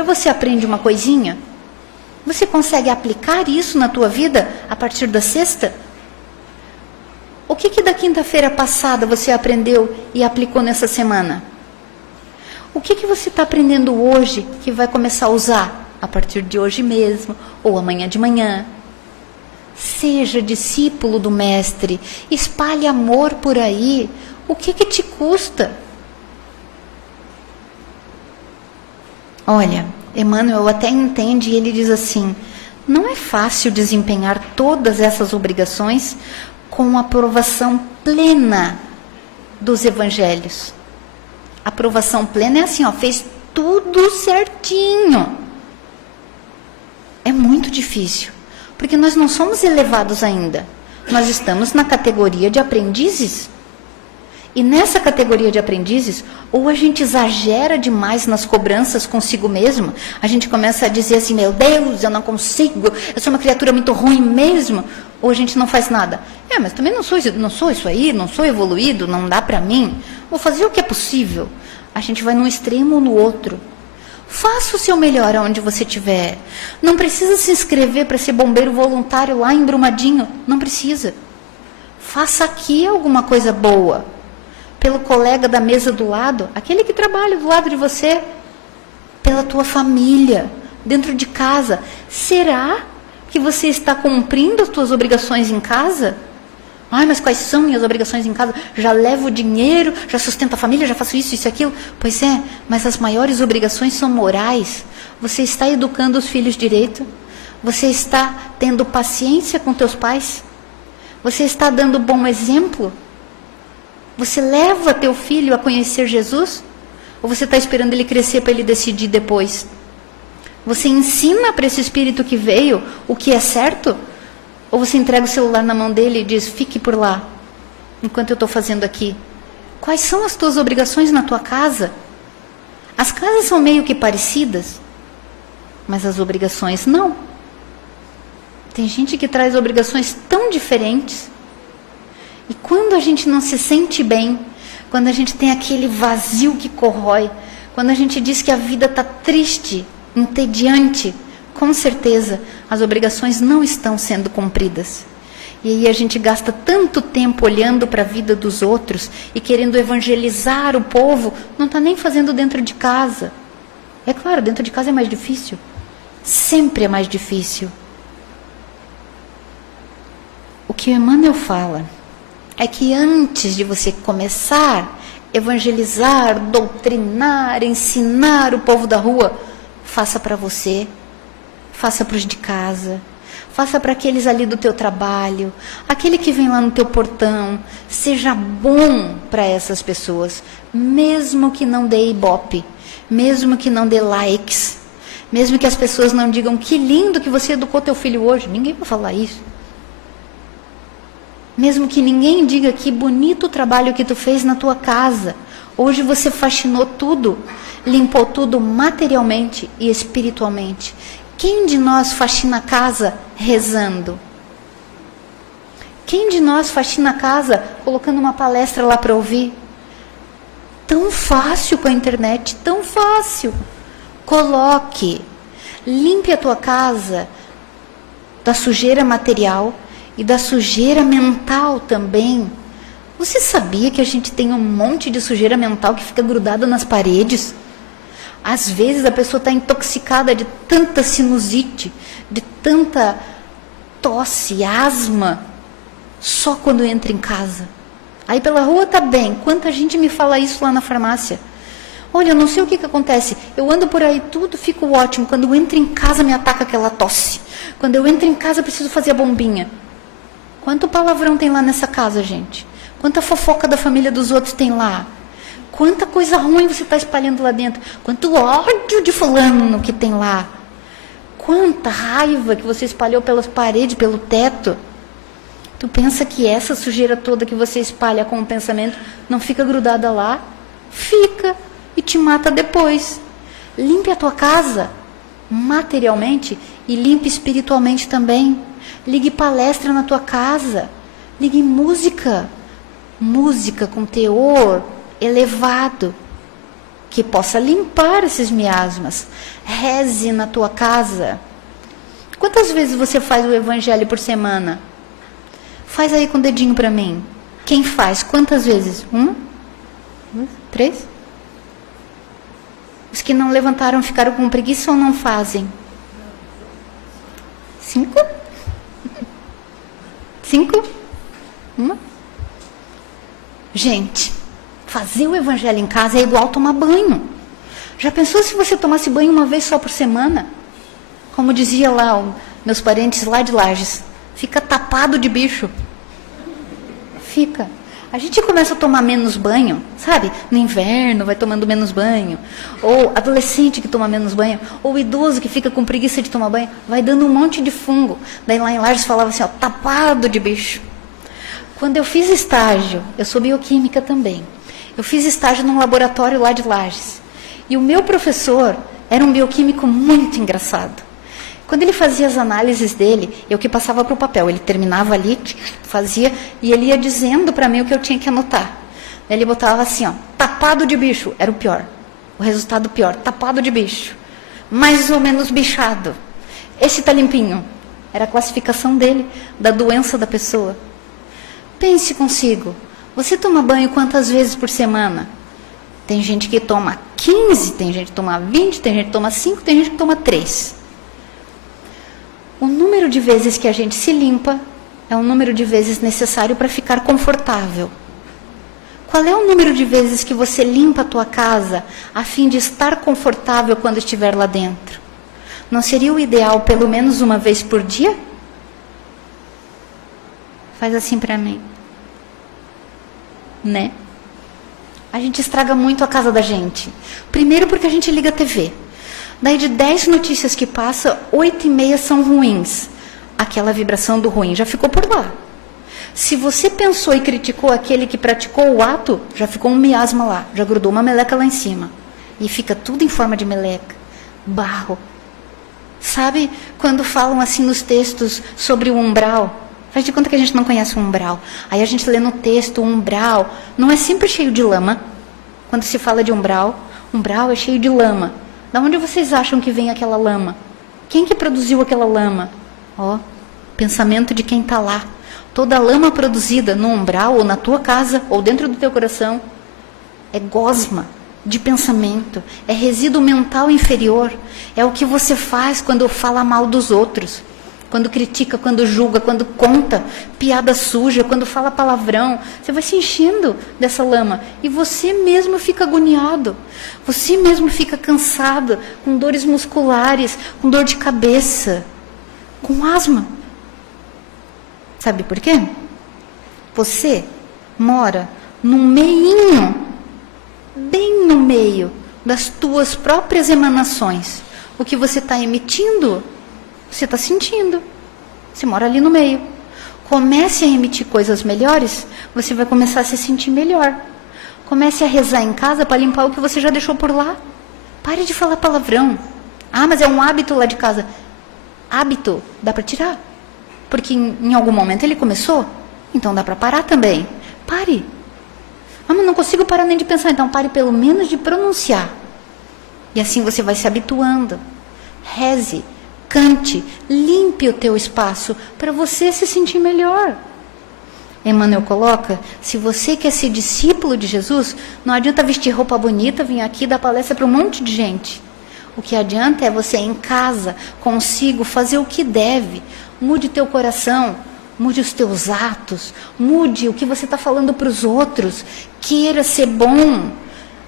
você aprende uma coisinha? Você consegue aplicar isso na tua vida a partir da sexta? O que da quinta-feira passada você aprendeu e aplicou nessa semana? O que você está aprendendo hoje que vai começar a usar a partir de hoje mesmo ou amanhã de manhã? Seja discípulo do Mestre, espalhe amor por aí. O que te custa? Olha, Emmanuel até entende e ele diz assim, não é fácil desempenhar todas essas obrigações com aprovação plena dos evangelhos. Aprovação plena é assim, ó, fez tudo certinho. É muito difícil, porque nós não somos elevados ainda. Nós estamos na categoria de aprendizes. E nessa categoria de aprendizes, ou a gente exagera demais nas cobranças consigo mesmo, a gente começa a dizer assim, meu Deus, eu não consigo, eu sou uma criatura muito ruim mesmo, ou a gente não faz nada. Mas também não sou isso aí, não sou evoluído, não dá para mim, vou fazer o que é possível. A gente vai num extremo ou no outro. Faça o seu melhor aonde você estiver. Não precisa se inscrever para ser bombeiro voluntário lá em Brumadinho, não precisa. Faça aqui alguma coisa boa. Pelo colega da mesa do lado, aquele que trabalha do lado de você, pela tua família, dentro de casa. Será que você está cumprindo as tuas obrigações em casa? Mas quais são minhas obrigações em casa? Já levo dinheiro, já sustento a família, já faço isso, aquilo. Pois é, mas as maiores obrigações são morais. Você está educando os filhos direito? Você está tendo paciência com teus pais? Você está dando bom exemplo? Você leva teu filho a conhecer Jesus? Ou você está esperando ele crescer para ele decidir depois? Você ensina para esse espírito que veio o que é certo? Ou você entrega o celular na mão dele e diz, fique por lá, enquanto eu estou fazendo aqui? Quais são as tuas obrigações na tua casa? As casas são meio que parecidas, mas as obrigações não. Tem gente que traz obrigações tão diferentes. E quando a gente não se sente bem, quando a gente tem aquele vazio que corrói, quando a gente diz que a vida está triste, entediante, com certeza as obrigações não estão sendo cumpridas. E aí a gente gasta tanto tempo olhando para a vida dos outros e querendo evangelizar o povo, não está nem fazendo dentro de casa. É claro, dentro de casa é mais difícil. Sempre é mais difícil. O que Emmanuel fala é que antes de você começar a evangelizar, doutrinar, ensinar o povo da rua, faça para você, faça para os de casa, faça para aqueles ali do teu trabalho, aquele que vem lá no teu portão, seja bom para essas pessoas, mesmo que não dê ibope, mesmo que não dê likes, mesmo que as pessoas não digam que lindo que você educou teu filho hoje, ninguém vai falar isso. Mesmo que ninguém diga que bonito o trabalho que tu fez na tua casa. Hoje você faxinou tudo, limpou tudo materialmente e espiritualmente. Quem de nós faxina a casa rezando? Quem de nós faxina a casa colocando uma palestra lá para ouvir? Tão fácil com a internet, tão fácil. Coloque, limpe a tua casa da sujeira material e da sujeira mental também. Você sabia que a gente tem um monte de sujeira mental que fica grudada nas paredes? Às vezes a pessoa está intoxicada de tanta sinusite, de tanta tosse, asma, só quando entra em casa. Aí pela rua tá bem. Quanta gente me fala isso lá na farmácia. Olha, eu não sei o que acontece. Eu ando por aí tudo, fico ótimo. Quando eu entro em casa me ataca aquela tosse. Quando eu entro em casa eu preciso fazer a bombinha. Quanto palavrão tem lá nessa casa, gente? Quanta fofoca da família dos outros tem lá? Quanta coisa ruim você está espalhando lá dentro? Quanto ódio de fulano que tem lá? Quanta raiva que você espalhou pelas paredes, pelo teto? Tu pensa que essa sujeira toda que você espalha com o pensamento não fica grudada lá? Fica e te mata depois. Limpe a tua casa materialmente e limpe espiritualmente também. Ligue palestra na tua casa. Ligue música. Música com teor elevado, que possa limpar esses miasmas. Reze na tua casa. Quantas vezes você faz o evangelho por semana? Faz aí com o dedinho para mim. Quem faz? Quantas vezes? 1? 2? 3? Os que não levantaram ficaram com preguiça ou não fazem? 5? 5? 1? Gente, fazer o evangelho em casa é igual tomar banho. Já pensou se você tomasse banho uma vez só por semana? Como dizia lá meus parentes lá de Lages, fica tapado de bicho. Fica. A gente começa a tomar menos banho, sabe? No inverno vai tomando menos banho. Ou adolescente que toma menos banho. Ou idoso que fica com preguiça de tomar banho. Vai dando um monte de fungo. Daí lá em Lages falava assim, ó, tapado de bicho. Quando eu fiz estágio, eu sou bioquímica também. Eu fiz estágio num laboratório lá de Lages. E o meu professor era um bioquímico muito engraçado. Quando ele fazia as análises dele, eu que passava para o papel. Ele terminava ali, fazia, e ele ia dizendo para mim o que eu tinha que anotar. Ele botava assim, ó, tapado de bicho, era o pior. O resultado pior, tapado de bicho. Mais ou menos bichado. Esse tá limpinho. Era a classificação dele, da doença da pessoa. Pense consigo, você toma banho quantas vezes por semana? Tem gente que toma 15, tem gente que toma 20, tem gente que toma 5, tem gente que toma 3. O número de vezes que a gente se limpa é o número de vezes necessário para ficar confortável. Qual é o número de vezes que você limpa a tua casa a fim de estar confortável quando estiver lá dentro? Não seria o ideal pelo menos uma vez por dia? Faz assim para mim. Né? A gente estraga muito a casa da gente. Primeiro porque a gente liga a TV. Daí de 10 notícias que passa, 8,5 são ruins. Aquela vibração do ruim já ficou por lá. Se você pensou e criticou aquele que praticou o ato, já ficou um miasma lá, já grudou uma meleca lá em cima. E fica tudo em forma de meleca. Barro. Sabe quando falam assim nos textos sobre o umbral? Faz de conta que a gente não conhece o umbral. Aí a gente lê no texto o umbral. Não é sempre cheio de lama. Quando se fala de umbral é cheio de lama. Da onde vocês acham que vem aquela lama? Quem que produziu aquela lama? Ó, pensamento de quem está lá. Toda lama produzida no umbral, ou na tua casa, ou dentro do teu coração, é gosma de pensamento. É resíduo mental inferior. É o que você faz quando fala mal dos outros. Quando critica, quando julga, quando conta piada suja, quando fala palavrão, você vai se enchendo dessa lama. E você mesmo fica agoniado. Você mesmo fica cansado, com dores musculares, com dor de cabeça, com asma. Sabe por quê? Você mora num meinho, bem no meio das tuas próprias emanações. O que você está emitindo, você está sentindo. Você mora ali no meio. Comece a emitir coisas melhores, você vai começar a se sentir melhor. Comece a rezar em casa para limpar o que você já deixou por lá. Pare de falar palavrão. Ah, mas é um hábito lá de casa. Hábito dá para tirar. Porque em algum momento ele começou. Então dá para parar também. Pare. Ah, mas não consigo parar nem de pensar. Então pare pelo menos de pronunciar. E assim você vai se habituando. Reze, cante, limpe o teu espaço para você se sentir melhor. Emmanuel coloca, se você quer ser discípulo de Jesus, não adianta vestir roupa bonita, vir aqui dar palestra para um monte de gente. O que adianta é você em casa, consigo, fazer o que deve. Mude teu coração, mude os teus atos, mude o que você está falando para os outros. Queira ser bom,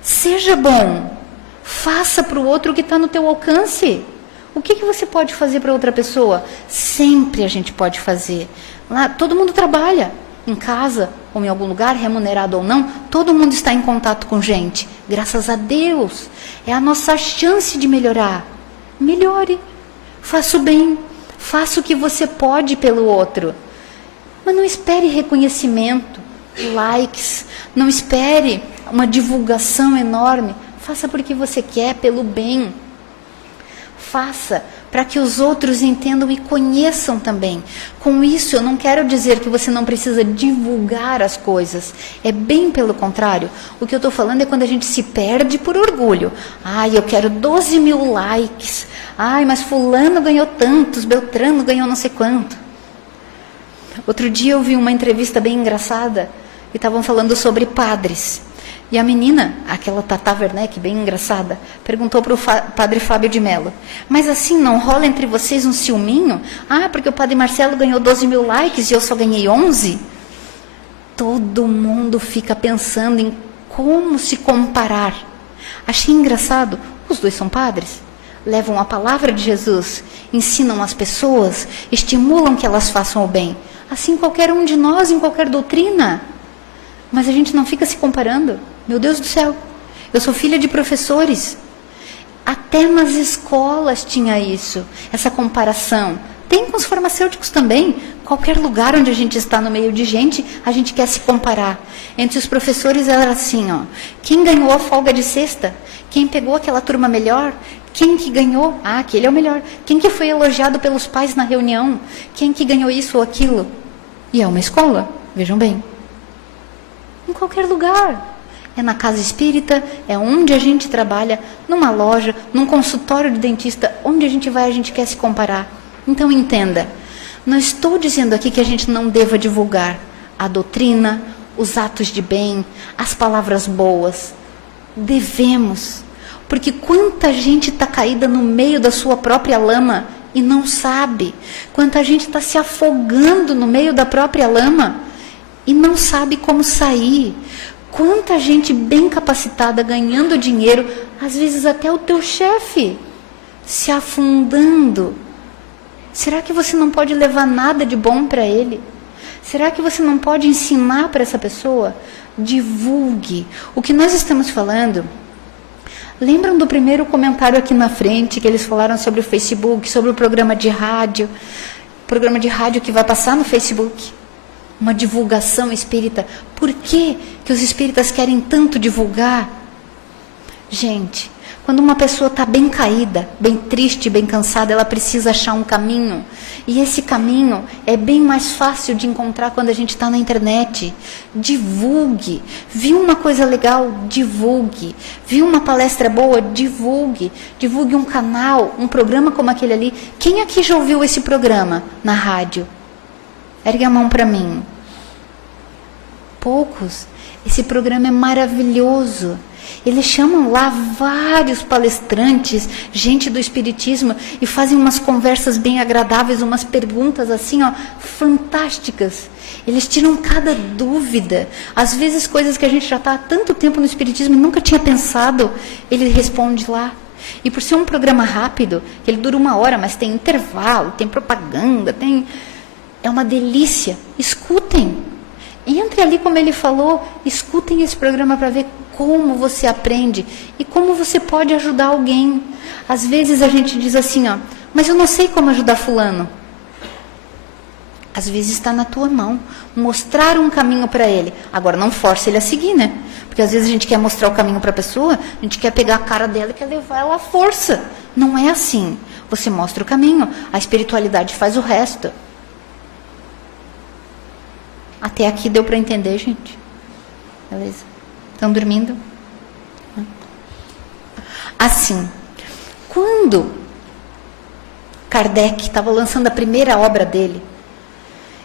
seja bom. Faça para o outro o que está no teu alcance. O que você pode fazer para outra pessoa? Sempre a gente pode fazer. Lá, todo mundo trabalha. Em casa ou em algum lugar, remunerado ou não, todo mundo está em contato com gente. Graças a Deus. É a nossa chance de melhorar. Melhore. Faça o bem. Faça o que você pode pelo outro. Mas não espere reconhecimento, likes. Não espere uma divulgação enorme. Faça porque você quer, pelo bem. Faça para que os outros entendam e conheçam também. Com isso, eu não quero dizer que você não precisa divulgar as coisas. É bem pelo contrário. O que eu estou falando é quando a gente se perde por orgulho. Ai, eu quero 12 mil likes. Ai, mas fulano ganhou tantos, Beltrano ganhou não sei quanto. Outro dia eu vi uma entrevista bem engraçada e estavam falando sobre padres. E a menina, aquela Tata Werneck, bem engraçada, perguntou para o padre Fábio de Mello, mas assim, não rola entre vocês um ciúminho? Ah, porque o padre Marcelo ganhou 12 mil likes e eu só ganhei 11? Todo mundo fica pensando em como se comparar. Achei engraçado, os dois são padres, levam a palavra de Jesus, ensinam as pessoas, estimulam que elas façam o bem. Assim qualquer um de nós, em qualquer doutrina. Mas a gente não fica se comparando. Meu Deus do céu, eu sou filha de professores. Até nas escolas tinha isso, essa comparação. Tem com os farmacêuticos também. Qualquer lugar onde a gente está no meio de gente, a gente quer se comparar. Entre os professores era assim, ó. Quem ganhou a folga de sexta? Quem pegou aquela turma melhor? Quem que ganhou? Ah, aquele é o melhor. Quem que foi elogiado pelos pais na reunião? Quem que ganhou isso ou aquilo? E é uma escola, vejam bem. Em qualquer lugar. É na casa espírita, é onde a gente trabalha, numa loja, num consultório de dentista, onde a gente vai, a gente quer se comparar. Então entenda, não estou dizendo aqui que a gente não deva divulgar a doutrina, os atos de bem, as palavras boas. Devemos, porque quanta gente está caída no meio da sua própria lama e não sabe. Quanta gente está se afogando no meio da própria lama e não sabe como sair. Quanta gente bem capacitada ganhando dinheiro, às vezes até o teu chefe, se afundando. Será que você não pode levar nada de bom para ele? Será que você não pode ensinar para essa pessoa? Divulgue. O que nós estamos falando, lembram do primeiro comentário aqui na frente, que eles falaram sobre o Facebook, sobre o programa de rádio que vai passar no Facebook? Uma divulgação espírita. Por que os espíritas querem tanto divulgar? Gente, quando uma pessoa está bem caída, bem triste, bem cansada, ela precisa achar um caminho. E esse caminho é bem mais fácil de encontrar quando a gente está na internet. Divulgue. Viu uma coisa legal? Divulgue. Viu uma palestra boa? Divulgue. Divulgue um canal, um programa como aquele ali. Quem aqui já ouviu esse programa na rádio? Ergue a mão para mim. Poucos. Esse programa é maravilhoso. Eles chamam lá vários palestrantes, gente do espiritismo, e fazem umas conversas bem agradáveis, umas perguntas assim, ó, fantásticas. Eles tiram cada dúvida. Às vezes coisas que a gente já está há tanto tempo no espiritismo e nunca tinha pensado, ele responde lá. E por ser um programa rápido, que ele dura 1 hora, mas tem intervalo, tem propaganda, é uma delícia. Escutem. Entre ali, como ele falou, escutem esse programa para ver como você aprende e como você pode ajudar alguém. Às vezes a gente diz assim, ó, mas eu não sei como ajudar fulano. Às vezes está na tua mão, mostrar um caminho para ele. Agora não force ele a seguir, né? Porque às vezes a gente quer mostrar o caminho para a pessoa, a gente quer pegar a cara dela e quer levar ela à força. Não é assim. Você mostra o caminho, a espiritualidade faz o resto. Até aqui deu para entender, gente? Beleza? Estão dormindo? Assim, quando Kardec estava lançando a primeira obra dele,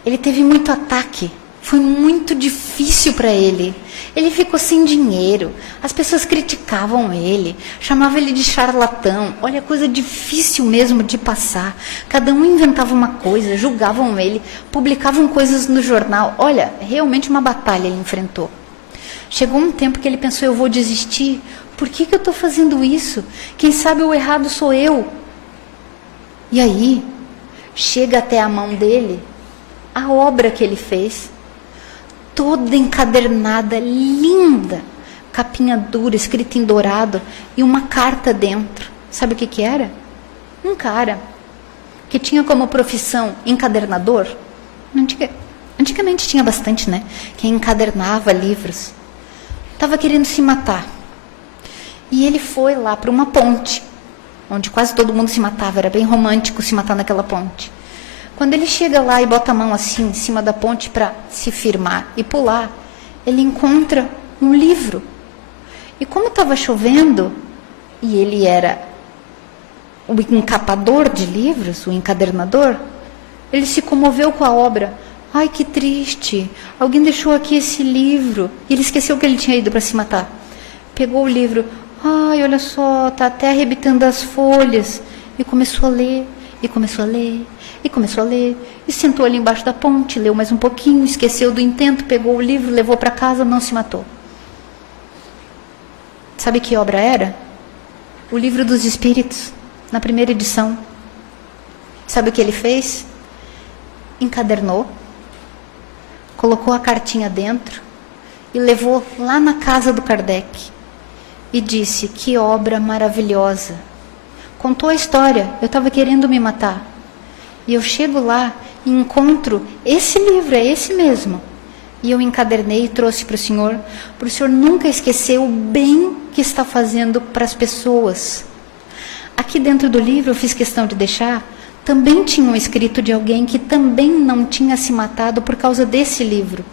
ele teve muito ataque. Foi muito difícil para ele. Ele ficou sem dinheiro. As pessoas criticavam ele, chamavam ele de charlatão. Olha, coisa difícil mesmo de passar. Cada um inventava uma coisa, julgavam ele, publicavam coisas no jornal. Olha, realmente uma batalha ele enfrentou. Chegou um tempo que ele pensou, eu vou desistir. Por que eu estou fazendo isso? Quem sabe o errado sou eu. E aí, chega até a mão dele a obra que ele fez, toda encadernada, linda, capinha dura, escrita em dourado e uma carta dentro. Sabe o que era? Um cara que tinha como profissão encadernador. Antigamente tinha bastante, né? Quem encadernava livros. Estava querendo se matar. E ele foi lá para uma ponte, onde quase todo mundo se matava. Era bem romântico se matar naquela ponte. Quando ele chega lá e bota a mão assim em cima da ponte para se firmar e pular, ele encontra um livro. E como estava chovendo, e ele era o encapador de livros, o encadernador, ele se comoveu com a obra. Ai, que triste, alguém deixou aqui esse livro. E ele esqueceu que ele tinha ido para se matar. Pegou o livro, ai, olha só, está até arrebitando as folhas. E começou a ler, e começou a ler. E começou a ler, e sentou ali embaixo da ponte, leu mais um pouquinho, esqueceu do intento, pegou o livro, levou para casa, não se matou. Sabe que obra era? O Livro dos Espíritos, na primeira edição. Sabe o que ele fez? Encadernou, colocou a cartinha dentro e levou lá na casa do Kardec. E disse, que obra maravilhosa. Contou a história, eu estava querendo me matar. E eu chego lá e encontro esse livro, é esse mesmo. E eu encadernei e trouxe para o senhor nunca esquecer o bem que está fazendo para as pessoas. Aqui dentro do livro eu fiz questão de deixar, também tinha um escrito de alguém que também não tinha se matado por causa desse livro.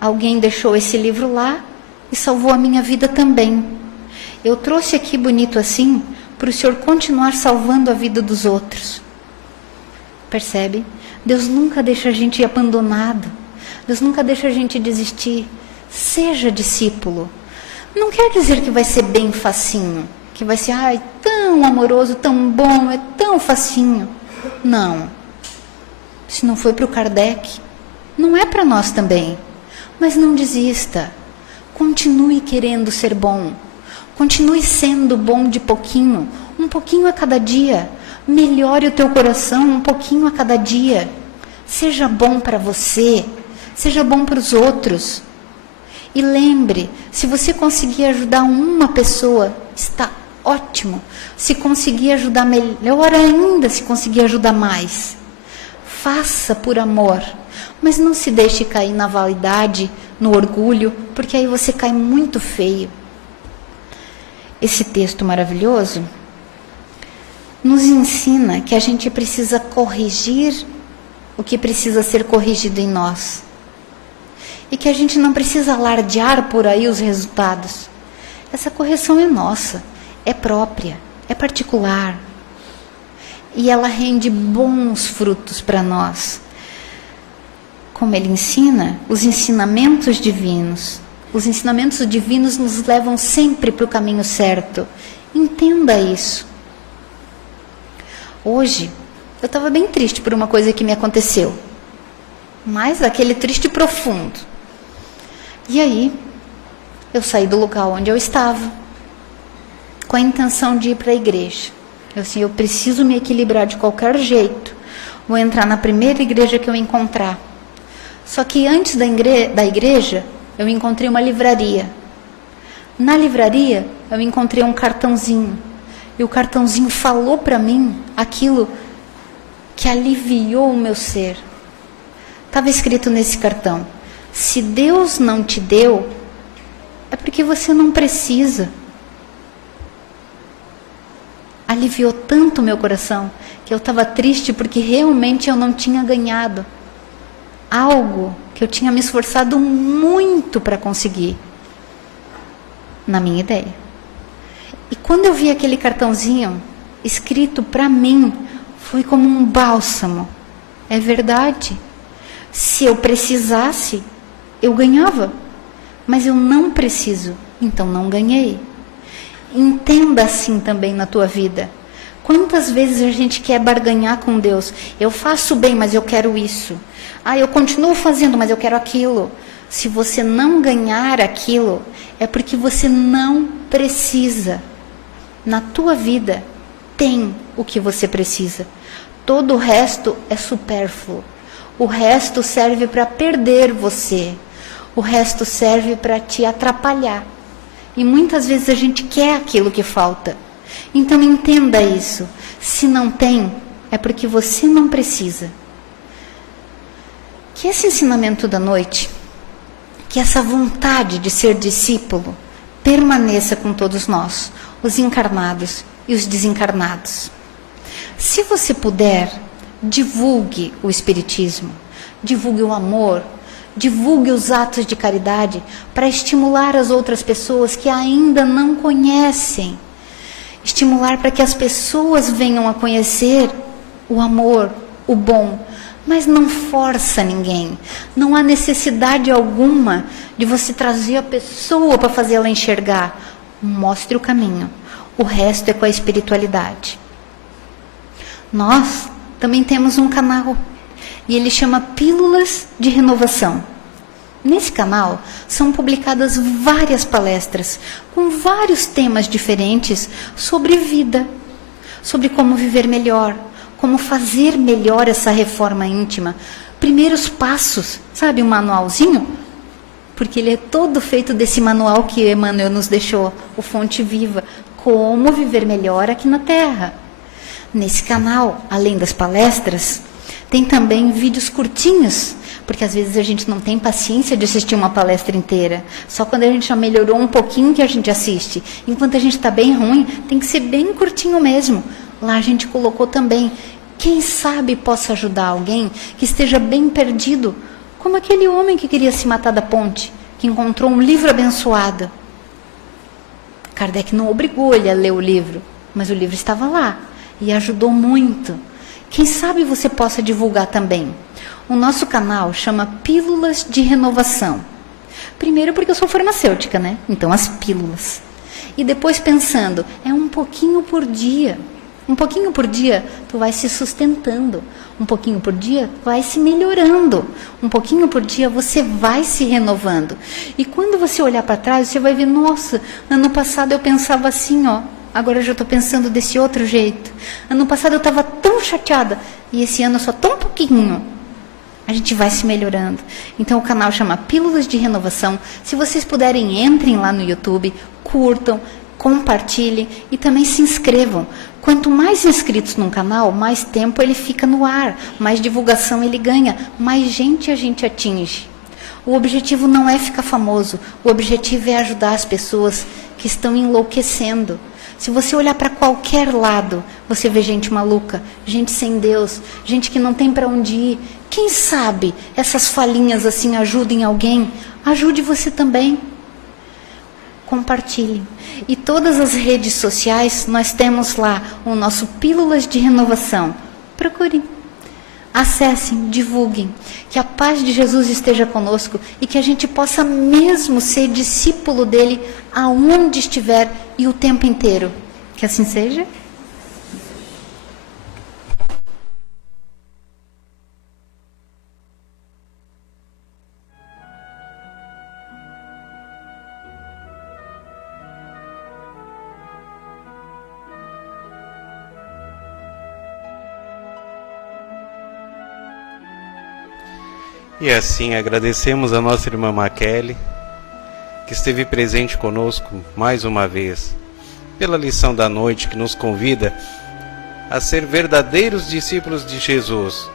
Alguém deixou esse livro lá e salvou a minha vida também. Eu trouxe aqui bonito assim, para o senhor continuar salvando a vida dos outros. Percebe? Deus nunca deixa a gente abandonado. Deus nunca deixa a gente desistir. Seja discípulo. Não quer dizer que vai ser bem facinho. Que vai ser, ai, tão amoroso, tão bom, é tão facinho. Não. Se não foi para o Kardec, não é para nós também. Mas não desista. Continue querendo ser bom. Continue sendo bom de pouquinho. Um pouquinho a cada dia. Melhore o teu coração um pouquinho a cada dia. Seja bom para você. Seja bom para os outros. E lembre, se você conseguir ajudar uma pessoa, está ótimo. Se conseguir ajudar melhor ainda, se conseguir ajudar mais. Faça por amor. Mas não se deixe cair na vaidade, no orgulho, porque aí você cai muito feio. Esse texto maravilhoso nos ensina que a gente precisa corrigir o que precisa ser corrigido em nós. E que a gente não precisa alardear por aí os resultados. Essa correção é nossa, é própria, é particular. E ela rende bons frutos para nós. Como ele ensina, os ensinamentos divinos. Os ensinamentos divinos nos levam sempre para o caminho certo. Entenda isso. Hoje, eu estava bem triste por uma coisa que me aconteceu. Mas aquele triste profundo. E aí, eu saí do local onde eu estava, com a intenção de ir para a igreja. Eu preciso me equilibrar de qualquer jeito. Vou entrar na primeira igreja que eu encontrar. Só que antes da igreja, eu encontrei uma livraria. Na livraria, eu encontrei um cartãozinho. E o cartãozinho falou para mim aquilo que aliviou o meu ser. Estava escrito nesse cartão: se Deus não te deu, é porque você não precisa. Aliviou tanto o meu coração que eu estava triste porque realmente eu não tinha ganhado. algo que eu tinha me esforçado muito para conseguir, na minha ideia. E quando eu vi aquele cartãozinho escrito para mim, foi como um bálsamo. É verdade. Se eu precisasse, eu ganhava. Mas eu não preciso, então não ganhei. Entenda assim também na tua vida. Quantas vezes a gente quer barganhar com Deus? Eu faço bem, mas eu quero isso. Eu continuo fazendo, mas eu quero aquilo. Se você não ganhar aquilo, é porque você não precisa. Na tua vida, tem o que você precisa. Todo o resto é supérfluo. O resto serve para perder você. O resto serve para te atrapalhar. E muitas vezes a gente quer aquilo que falta. Então entenda isso. Se não tem, é porque você não precisa. Que esse ensinamento da noite, que essa vontade de ser discípulo, permaneça com todos nós, os encarnados e os desencarnados. Se você puder, divulgue o Espiritismo, divulgue o amor, divulgue os atos de caridade para estimular as outras pessoas que ainda não conhecem. Estimular para que as pessoas venham a conhecer o amor, o bom, mas não força ninguém. Não há necessidade alguma de você trazer a pessoa para fazê-la enxergar. Mostre o caminho. O resto é com a espiritualidade. Nós também temos um canal e ele chama Pílulas de Renovação. Nesse canal são publicadas várias palestras com vários temas diferentes sobre vida, sobre como viver melhor, como fazer melhor essa reforma íntima. Primeiros passos, sabe, um manualzinho? Porque ele é todo feito desse manual que Emmanuel nos deixou, o Fonte Viva, como viver melhor aqui na Terra. Nesse canal, além das palestras, tem também vídeos curtinhos, porque às vezes a gente não tem paciência de assistir uma palestra inteira. Só quando a gente já melhorou um pouquinho que a gente assiste. Enquanto a gente está bem ruim, tem que ser bem curtinho mesmo. Lá a gente colocou também, quem sabe possa ajudar alguém que esteja bem perdido, como aquele homem que queria se matar da ponte, que encontrou um livro abençoado. Kardec não obrigou ele a ler o livro, mas o livro estava lá e ajudou muito. Quem sabe você possa divulgar também. O nosso canal chama Pílulas de Renovação. Primeiro porque eu sou farmacêutica, né? Então as pílulas. E depois pensando, é um pouquinho por dia. Um pouquinho por dia, tu vai se sustentando. Um pouquinho por dia, vai se melhorando. Um pouquinho por dia, você vai se renovando. E quando você olhar para trás, você vai ver, nossa, ano passado eu pensava assim, ó. Agora eu já estou pensando desse outro jeito. Ano passado eu estava tão chateada. E esse ano só tão pouquinho. A gente vai se melhorando. Então o canal chama Pílulas de Renovação. Se vocês puderem, entrem lá no YouTube, curtam, compartilhem e também se inscrevam. Quanto mais inscritos num canal, mais tempo ele fica no ar, mais divulgação ele ganha, mais gente a gente atinge. O objetivo não é ficar famoso, o objetivo é ajudar as pessoas que estão enlouquecendo. Se você olhar para qualquer lado, você vê gente maluca, gente sem Deus, gente que não tem para onde ir. Quem sabe essas falinhas assim ajudem alguém? Ajude você também. Compartilhe. E todas as redes sociais, nós temos lá o nosso Pílulas de Renovação. Procurem. Acessem, divulguem. Que a paz de Jesus esteja conosco e que a gente possa mesmo ser discípulo dele aonde estiver e o tempo inteiro. Que assim seja. E assim agradecemos a nossa irmã Maquele, que esteve presente conosco mais uma vez, pela lição da noite que nos convida a ser verdadeiros discípulos de Jesus.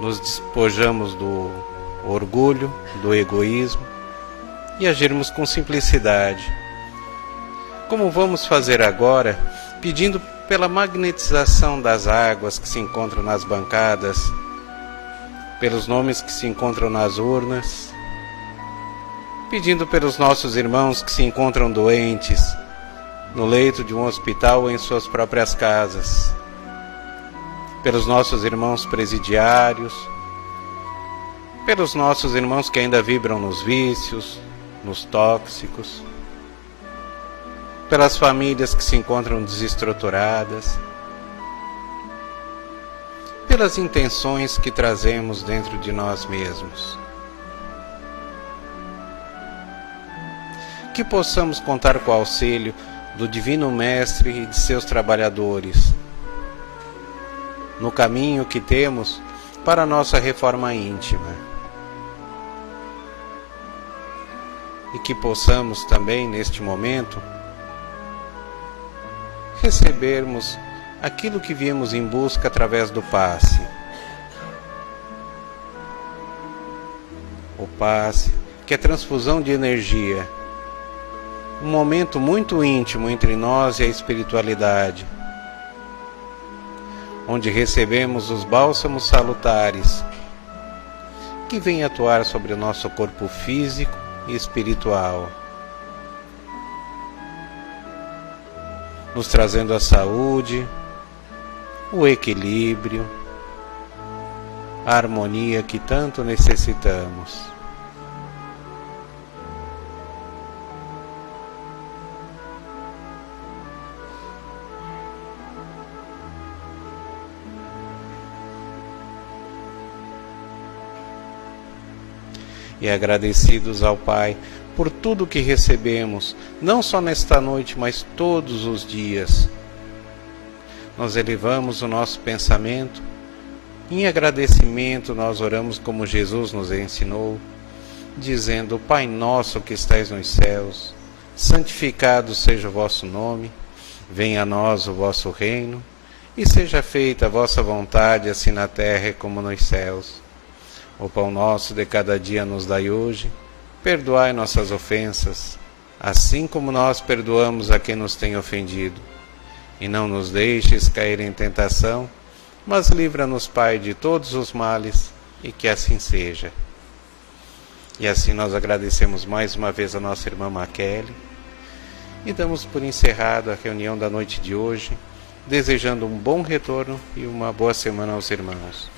Nos despojamos do orgulho, do egoísmo e agirmos com simplicidade. Como vamos fazer agora, pedindo pela magnetização das águas que se encontram nas bancadas, pelos nomes que se encontram nas urnas, pedindo pelos nossos irmãos que se encontram doentes, no leito de um hospital ou em suas próprias casas, pelos nossos irmãos presidiários, pelos nossos irmãos que ainda vibram nos vícios, nos tóxicos, pelas famílias que se encontram desestruturadas, pelas intenções que trazemos dentro de nós mesmos. Que possamos contar com o auxílio do Divino Mestre e de seus trabalhadores, no caminho que temos para a nossa reforma íntima. E que possamos também, neste momento, recebermos aquilo que viemos em busca através do passe. O passe, que é transfusão de energia, um momento muito íntimo entre nós e a espiritualidade, onde recebemos os bálsamos salutares que vêm atuar sobre o nosso corpo físico e espiritual, nos trazendo a saúde, o equilíbrio, a harmonia que tanto necessitamos. E agradecidos ao Pai por tudo que recebemos, não só nesta noite, mas todos os dias, nós elevamos o nosso pensamento, em agradecimento nós oramos como Jesus nos ensinou, dizendo: Pai nosso que estais nos céus, santificado seja o vosso nome, venha a nós o vosso reino, e seja feita a vossa vontade, assim na terra como nos céus. O pão nosso de cada dia nos dai hoje, perdoai nossas ofensas, assim como nós perdoamos a quem nos tem ofendido. E não nos deixes cair em tentação, mas livra-nos, Pai, de todos os males, e que assim seja. E assim nós agradecemos mais uma vez a nossa irmã Maquele, e damos por encerrado a reunião da noite de hoje, desejando um bom retorno e uma boa semana aos irmãos.